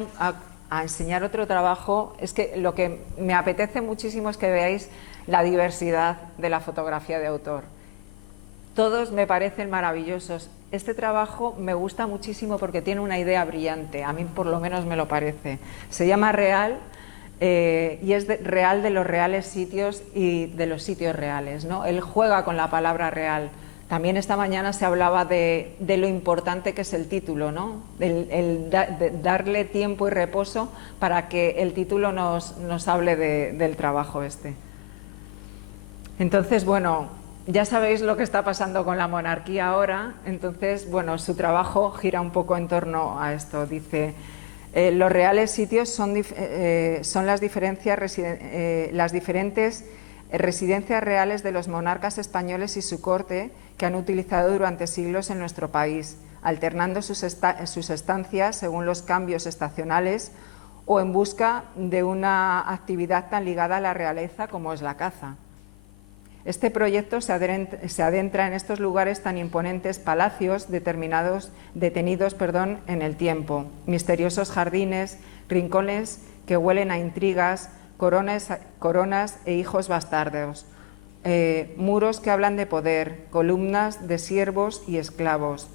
enseñar otro trabajo. Es que lo que me apetece muchísimo es que veáis la diversidad de la fotografía de autor. Todos me parecen maravillosos. Este trabajo me gusta muchísimo porque tiene una idea brillante, a mí por lo menos me lo parece. Se llama Real y es real de los reales sitios y de los sitios reales, ¿no? Él juega con la palabra real. También esta mañana se hablaba de lo importante que es el título, ¿no? Darle tiempo y reposo para que el título nos hable del trabajo este. Entonces, bueno, ya sabéis lo que está pasando con la monarquía ahora. Entonces, bueno, su trabajo gira un poco en torno a esto. Dice, los reales sitios son las diferentes residencias reales de los monarcas españoles y su corte que han utilizado durante siglos en nuestro país, alternando sus estancias según los cambios estacionales o en busca de una actividad tan ligada a la realeza como es la caza. Este proyecto se adentra en estos lugares tan imponentes palacios detenidos en el tiempo, misteriosos jardines, rincones que huelen a intrigas, coronas e hijos bastardos, muros que hablan de poder, columnas de siervos y esclavos.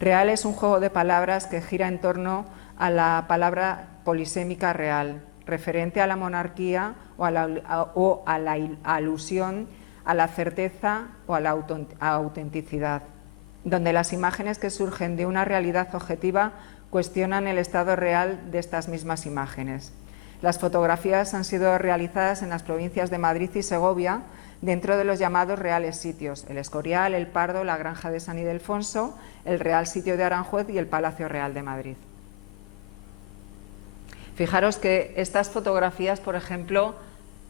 Real es un juego de palabras que gira en torno a la palabra polisémica real, referente a la monarquía o a la alusión a la certeza o a la autenticidad, donde las imágenes que surgen de una realidad objetiva cuestionan el estado real de estas mismas imágenes. Las fotografías han sido realizadas en las provincias de Madrid y Segovia, dentro de los llamados reales sitios, el Escorial, el Pardo, la Granja de San Ildefonso, el Real Sitio de Aranjuez y el Palacio Real de Madrid. Fijaros que estas fotografías, por ejemplo,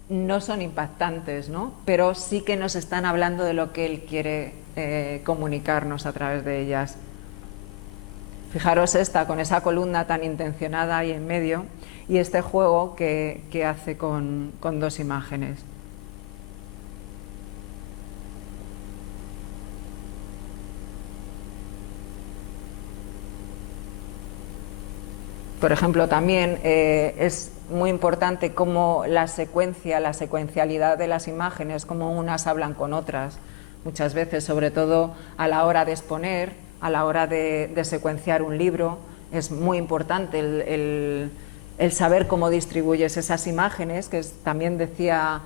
no son impactantes, ¿no? Pero sí que nos están hablando de lo que él quiere comunicarnos a través de ellas. Fijaros esta, con esa columna tan intencionada ahí en medio, y este juego que hace con dos imágenes. Por ejemplo, también es muy importante cómo la secuencialidad de las imágenes, cómo unas hablan con otras, muchas veces, sobre todo a la hora de exponer, a la hora de secuenciar un libro, es muy importante el saber cómo distribuyes esas imágenes, que también decía,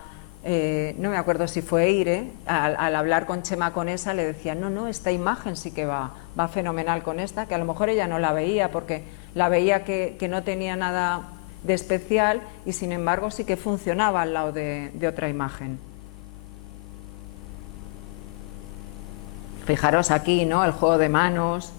no me acuerdo si fue Eire, al hablar con Chema Conesa le decía, no, esta imagen sí que va fenomenal con esta, que a lo mejor ella no la veía porque la veía que no tenía nada de especial y sin embargo sí que funcionaba al lado de otra imagen. Fijaros aquí, ¿no? El juego de manos.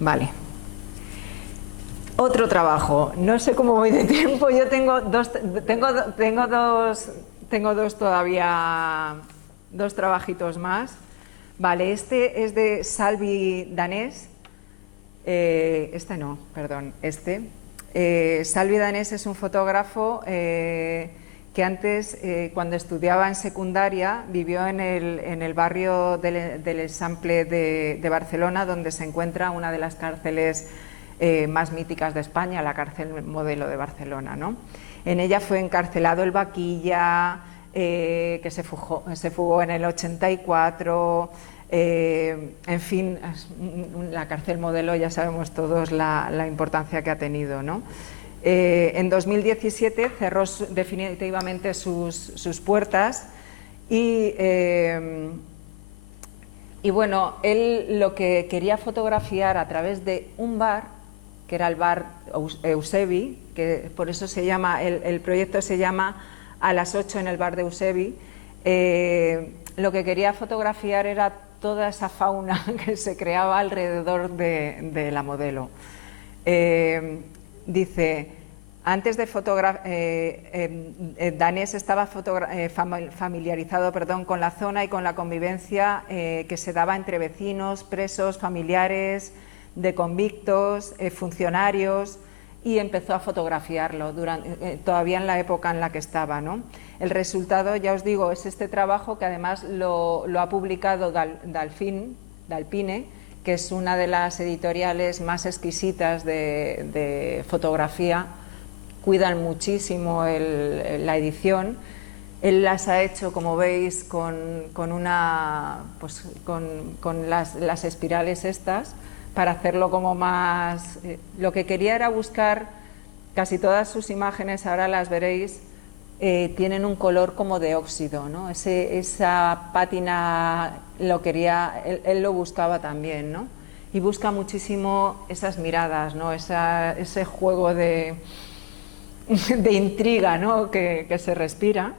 Vale. Otro trabajo. No sé cómo voy de tiempo. Yo tengo dos todavía, dos trabajitos más. Vale, este es de Salvi Danés. Este no, perdón, este. Salvi Danés es un fotógrafo que antes, cuando estudiaba en secundaria, vivió en el barrio del Eixample de Barcelona, donde se encuentra una de las cárceles más míticas de España, la cárcel Modelo de Barcelona, ¿no? En ella fue encarcelado el Vaquilla, que se fugó en el 84, en fin, la cárcel Modelo ya sabemos todos la importancia que ha tenido, ¿no? En 2017 cerró definitivamente sus puertas y bueno, él lo que quería fotografiar a través de un bar, que era el bar Eusebi, que por eso se llama, el proyecto se llama A las 8 en el bar de Eusebi, lo que quería fotografiar era toda esa fauna que se creaba alrededor de la modelo. Dice, antes de Danés estaba familiarizado con la zona y con la convivencia que se daba entre vecinos, presos, familiares de convictos, funcionarios, y empezó a fotografiarlo todavía en la época en la que estaba, ¿no? El resultado, ya os digo, es este trabajo que además lo ha publicado Dalpine, que es una de las editoriales más exquisitas de fotografía. Cuidan muchísimo la edición Él las ha hecho, como veis, con las espirales estas, para hacerlo como más... lo que quería era buscar, casi todas sus imágenes, ahora las veréis, tienen un color como de óxido, ¿no? Esa pátina lo quería, él lo buscaba también, ¿no? Y busca muchísimo esas miradas, ¿no? Ese juego de intriga, ¿no? que se respira.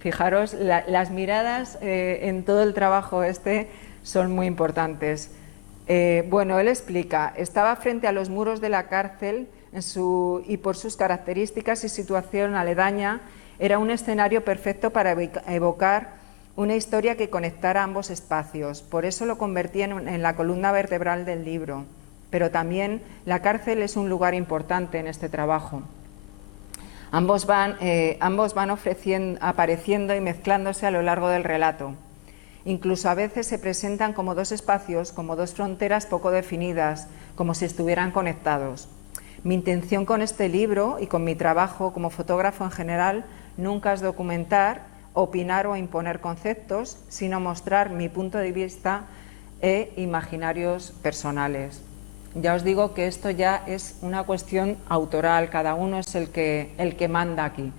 Fijaros, las miradas en todo el trabajo este son muy importantes. Bueno, él explica, estaba frente a los muros de la cárcel y por sus características y situación aledaña era un escenario perfecto para evocar una historia que conectara ambos espacios. Por eso lo convertí en la columna vertebral del libro. Pero también la cárcel es un lugar importante en este trabajo. Ambos van apareciendo y mezclándose a lo largo del relato. Incluso a veces se presentan como dos espacios, como dos fronteras poco definidas, como si estuvieran conectados. Mi intención con este libro y con mi trabajo como fotógrafo en general nunca es documentar, opinar o imponer conceptos, sino mostrar mi punto de vista e imaginarios personales. Ya os digo que esto ya es una cuestión autoral, cada uno es el que manda aquí.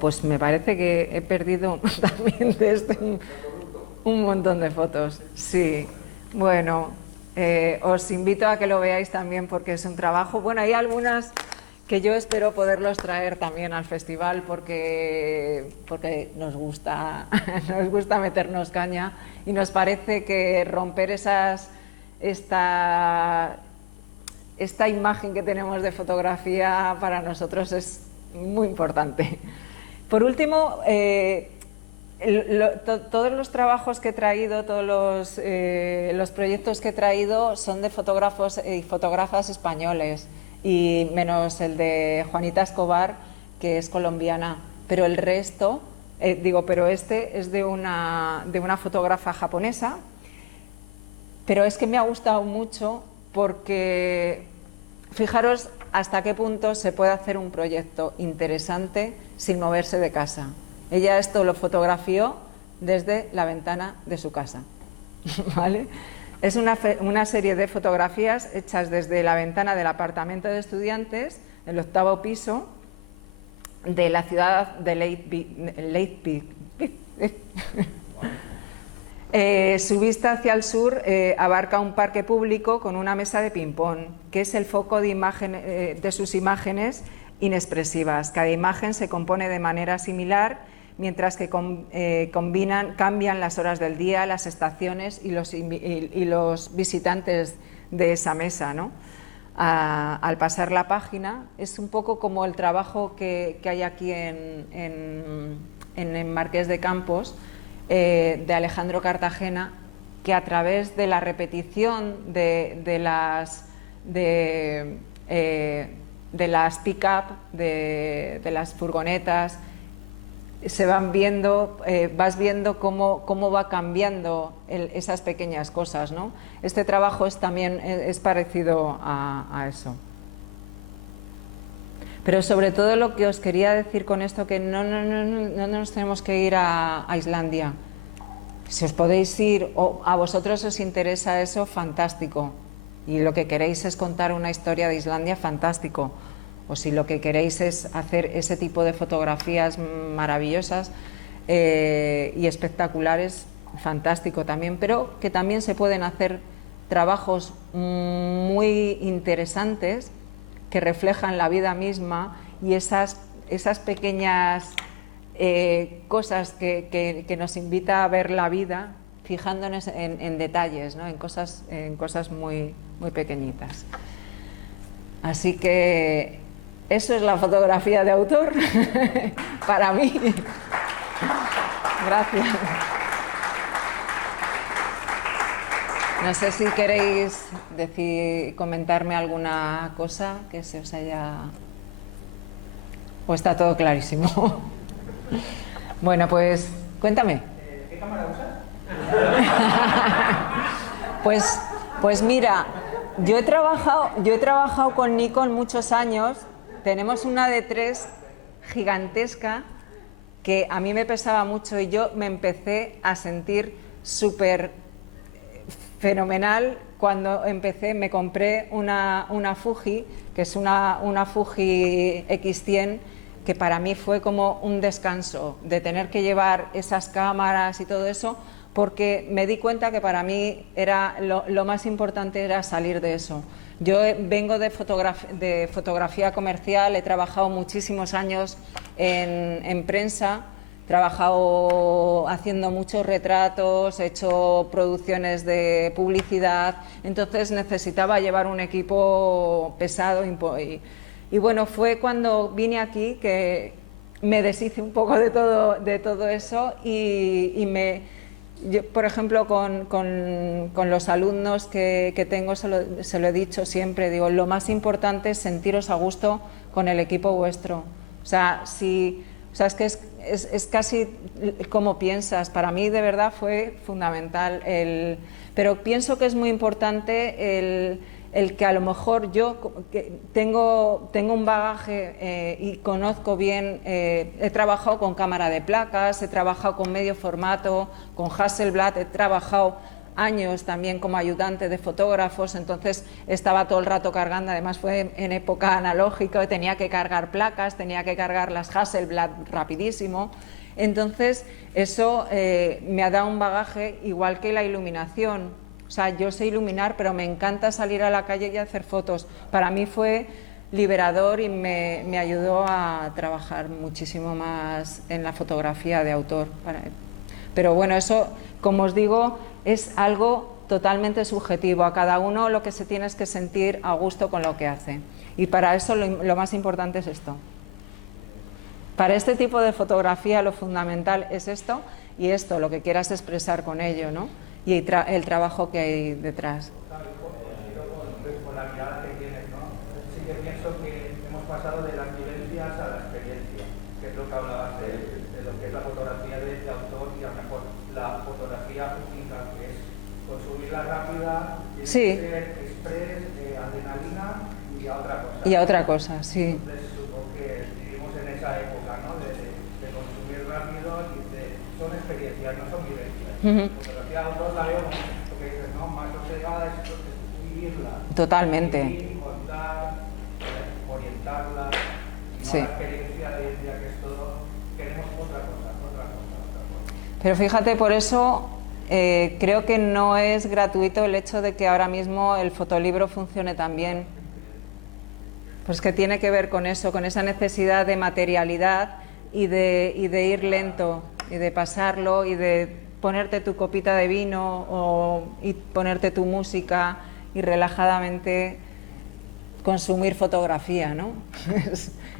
Pues me parece que he perdido también de un montón de fotos. Sí, bueno, os invito a que lo veáis también porque es un trabajo. Bueno, hay algunas que yo espero poderlos traer también al festival porque nos gusta meternos caña y nos parece que romper esta imagen que tenemos de fotografía para nosotros es muy importante. Por último, todos los trabajos que he traído, todos los proyectos que he traído son de fotógrafos y fotógrafas españoles, y menos el de Juanita Escobar, que es colombiana, pero el resto, pero este es de una fotógrafa japonesa, pero es que me ha gustado mucho porque fijaros hasta qué punto se puede hacer un proyecto interesante sin moverse de casa. Ella esto lo fotografió desde la ventana de su casa, ¿vale? Es una serie de fotografías hechas desde la ventana del apartamento de estudiantes, del 8º piso, de la ciudad de Leipzig. Su vista hacia el sur abarca un parque público con una mesa de ping-pong, que es el foco de sus imágenes inexpresivas. Cada imagen se compone de manera similar, mientras que cambian las horas del día, las estaciones y los visitantes de esa mesa, ¿no? Al pasar la página, es un poco como el trabajo que hay aquí en Marqués de Campos, de Alejandro Cartagena, que a través de la repetición de las pick-up, de las furgonetas, se van viendo, vas viendo cómo va cambiando esas pequeñas cosas, ¿no? Este trabajo también es parecido a eso. Pero sobre todo lo que os quería decir con esto, que no nos tenemos que ir a Islandia. Si os podéis ir, o a vosotros os interesa eso, fantástico. Y lo que queréis es contar una historia de Islandia, fantástico. O si lo que queréis es hacer ese tipo de fotografías maravillosas y espectaculares, fantástico también. Pero que también se pueden hacer trabajos muy interesantes que reflejan la vida misma y esas pequeñas cosas que nos invita a ver la vida, fijándonos en detalles, ¿no? en cosas muy, muy pequeñitas. Así que eso es la fotografía de autor para mí. Gracias. No sé si queréis comentarme alguna cosa que se os haya... ¿O está todo clarísimo? Bueno, pues cuéntame. ¿Qué cámara usas? Pues mira, yo he trabajado con Nikon muchos años tenemos una de 3 gigantesca que a mí me pesaba mucho y yo me empecé a sentir súper fenomenal cuando me compré una Fuji, que es una Fuji X100, que para mí fue como un descanso de tener que llevar esas cámaras y todo eso, porque me di cuenta que para mí lo más importante era salir de eso. Yo vengo de fotografía comercial, he trabajado muchísimos años en prensa, he trabajado haciendo muchos retratos, he hecho producciones de publicidad, entonces necesitaba llevar un equipo pesado y bueno, fue cuando vine aquí que me deshice un poco de todo eso yo, por ejemplo, con los alumnos que tengo se lo he dicho siempre, digo, lo más importante es sentiros a gusto con el equipo vuestro. O sea, es que es casi como piensas. Para mí, de verdad, fue fundamental. Pero pienso que es muy importante el que a lo mejor yo que tengo un bagaje y conozco bien, he trabajado con cámara de placas, he trabajado con medio formato, con Hasselblad, he trabajado años también como ayudante de fotógrafos, entonces estaba todo el rato cargando, además fue en época analógica, tenía que cargar placas, tenía que cargar las Hasselblad rapidísimo, entonces eso me ha dado un bagaje igual que la iluminación. O sea, yo sé iluminar, pero me encanta salir a la calle y hacer fotos. Para mí fue liberador y me ayudó a trabajar muchísimo más en la fotografía de autor. Pero bueno, eso, como os digo, es algo totalmente subjetivo. A cada uno lo que se tiene es que sentir a gusto con lo que hace. Y para eso lo más importante es esto. Para este tipo de fotografía lo fundamental es esto y esto, lo que quieras expresar con ello, ¿no? Y el trabajo que hay detrás. Con la mirada que tienes, ¿no? Sí que pienso que hemos pasado de las vivencias a la experiencia, que es lo que hablabas de lo que es la fotografía de autor y a lo mejor la fotografía única, que es consumirla rápida, sí. Ser express, adrenalina y a otra cosa. Y a otra cosa, sí. Entonces supongo que vivimos en esa época, ¿no? De consumir rápido y son experiencias, no son vivencias. Autor la veo porque dices, ¿no? Más sosegada es vivirla. Totalmente. Vivir, contar, orientarla, sí. La experiencia de que es todo, queremos otra cosa. Pero fíjate, por eso creo que no es gratuito el hecho de que ahora mismo el fotolibro funcione tan bien. Pues que tiene que ver con eso, con esa necesidad de materialidad y de ir lento, y de pasarlo, y de ponerte tu copita de vino y ponerte tu música y relajadamente consumir fotografía, ¿no?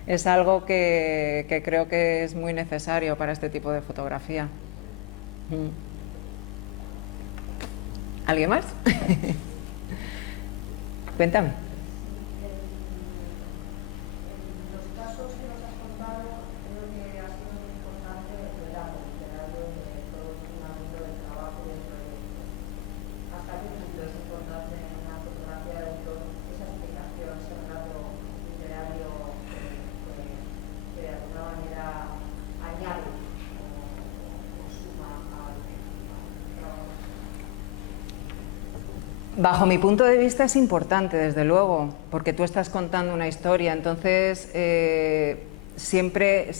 Es algo que creo que es muy necesario para este tipo de fotografía. ¿Alguien más? Cuéntame. Bajo mi punto de vista es importante, desde luego, porque tú estás contando una historia, entonces siempre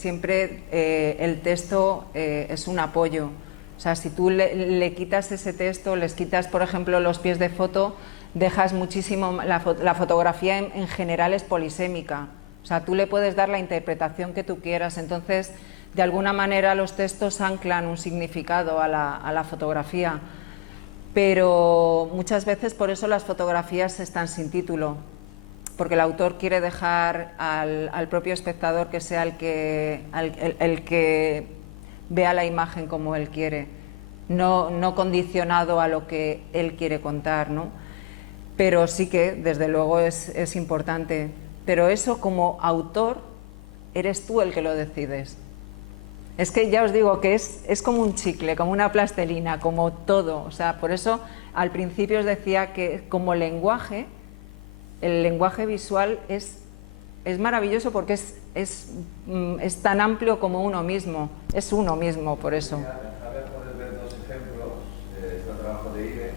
el texto es un apoyo. O sea, si tú le quitas ese texto, les quitas, por ejemplo, los pies de foto, dejas muchísimo, la fotografía en general es polisémica. O sea, tú le puedes dar la interpretación que tú quieras, entonces de alguna manera los textos anclan un significado a la fotografía. Pero muchas veces por eso las fotografías están sin título, porque el autor quiere dejar al propio espectador que sea el que vea la imagen como él quiere, no condicionado a lo que él quiere contar, ¿no? Pero sí que desde luego es importante, pero eso como autor eres tú el que lo decides. Es que ya os digo que es como un chicle, como una plastelina, como todo. O sea, por eso al principio os decía que como lenguaje, el lenguaje visual es es maravilloso porque es tan amplio como uno mismo, es uno mismo, por eso. A ver, puedes ver dos ejemplos. Está el trabajo de IBE,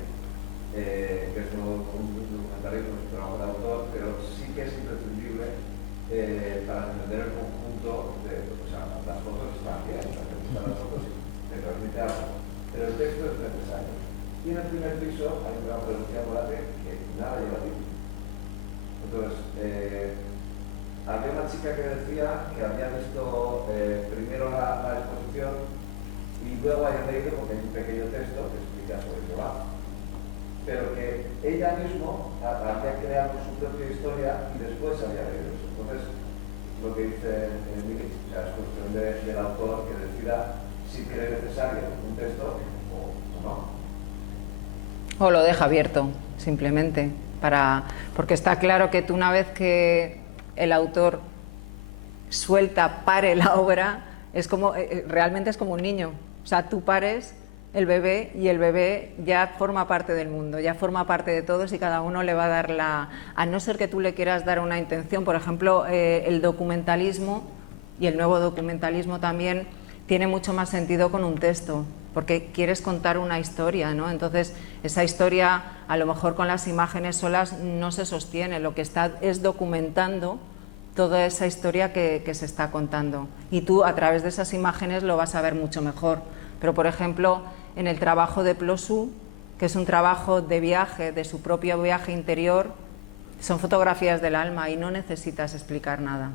que es un documentario, un trabajo de autor, pero sí que es imprescindible para entender el conjunto de, o sea, las fotos están bien, las fotos te permite algo, pero el texto es necesario. Y en el primer piso hay un trabajo de Lucía Morate que nada lleva título. Entonces, había una chica que decía que había visto primero la exposición y luego había leído, porque hay un pequeño texto que explica sobre qué va. Pero que ella misma había creado su propia historia y después había leído eso. Entonces, lo que dice Miguel, es cuestión del autor que decida si cree necesario un texto o no. O lo deja abierto, simplemente, porque está claro que tú, una vez que el autor pare la obra, es como, realmente es como un niño. O sea, tú pares el bebé y el bebé ya forma parte del mundo, ya forma parte de todos y cada uno le va a dar a no ser que tú le quieras dar una intención. Por ejemplo, el documentalismo y el nuevo documentalismo también tiene mucho más sentido con un texto, porque quieres contar una historia, ¿no? Entonces, esa historia, a lo mejor con las imágenes solas no se sostiene, lo que está es documentando toda esa historia que se está contando. Y tú, a través de esas imágenes, lo vas a ver mucho mejor. Pero, por ejemplo, en el trabajo de Plosú, que es un trabajo de viaje, de su propio viaje interior, son fotografías del alma y no necesitas explicar nada.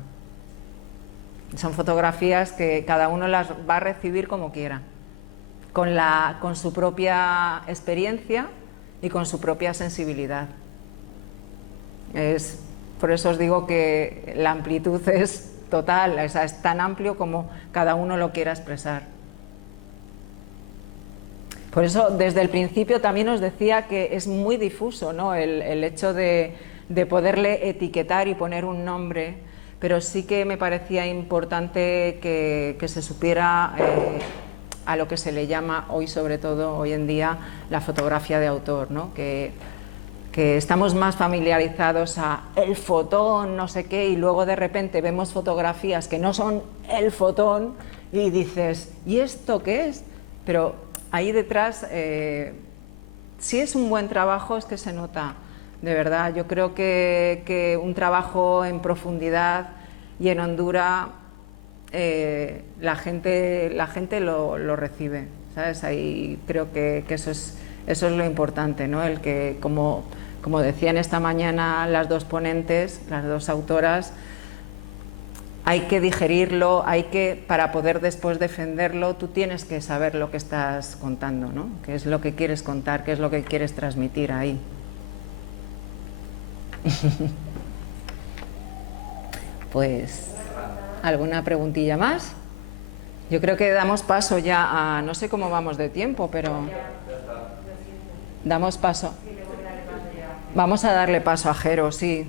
Son fotografías que cada uno las va a recibir como quiera, con su propia experiencia y con su propia sensibilidad. Por eso os digo que la amplitud es total, o sea, es tan amplio como cada uno lo quiera expresar. Por eso, desde el principio también os decía que es muy difuso, ¿no? el hecho de poderle etiquetar y poner un nombre, pero sí que me parecía importante que se supiera a lo que se le llama hoy, sobre todo hoy en día, la fotografía de autor, ¿no? Que estamos más familiarizados a el fotón, no sé qué, y luego de repente vemos fotografías que no son el fotón y dices, ¿y esto qué es? Pero ahí detrás, si es un buen trabajo, es que se nota, de verdad. Yo creo que un trabajo en profundidad y en hondura, la gente lo recibe, ¿sabes? Ahí creo que eso es lo importante, ¿no? El que, como decían esta mañana las dos ponentes, las dos autoras, hay que digerirlo, para poder después defenderlo, tú tienes que saber lo que estás contando, ¿no? Qué es lo que quieres contar, qué es lo que quieres transmitir ahí. Pues, ¿alguna preguntilla más? Yo creo que damos paso ya a, no sé cómo vamos de tiempo, pero damos paso. Vamos a darle paso a Jero, sí.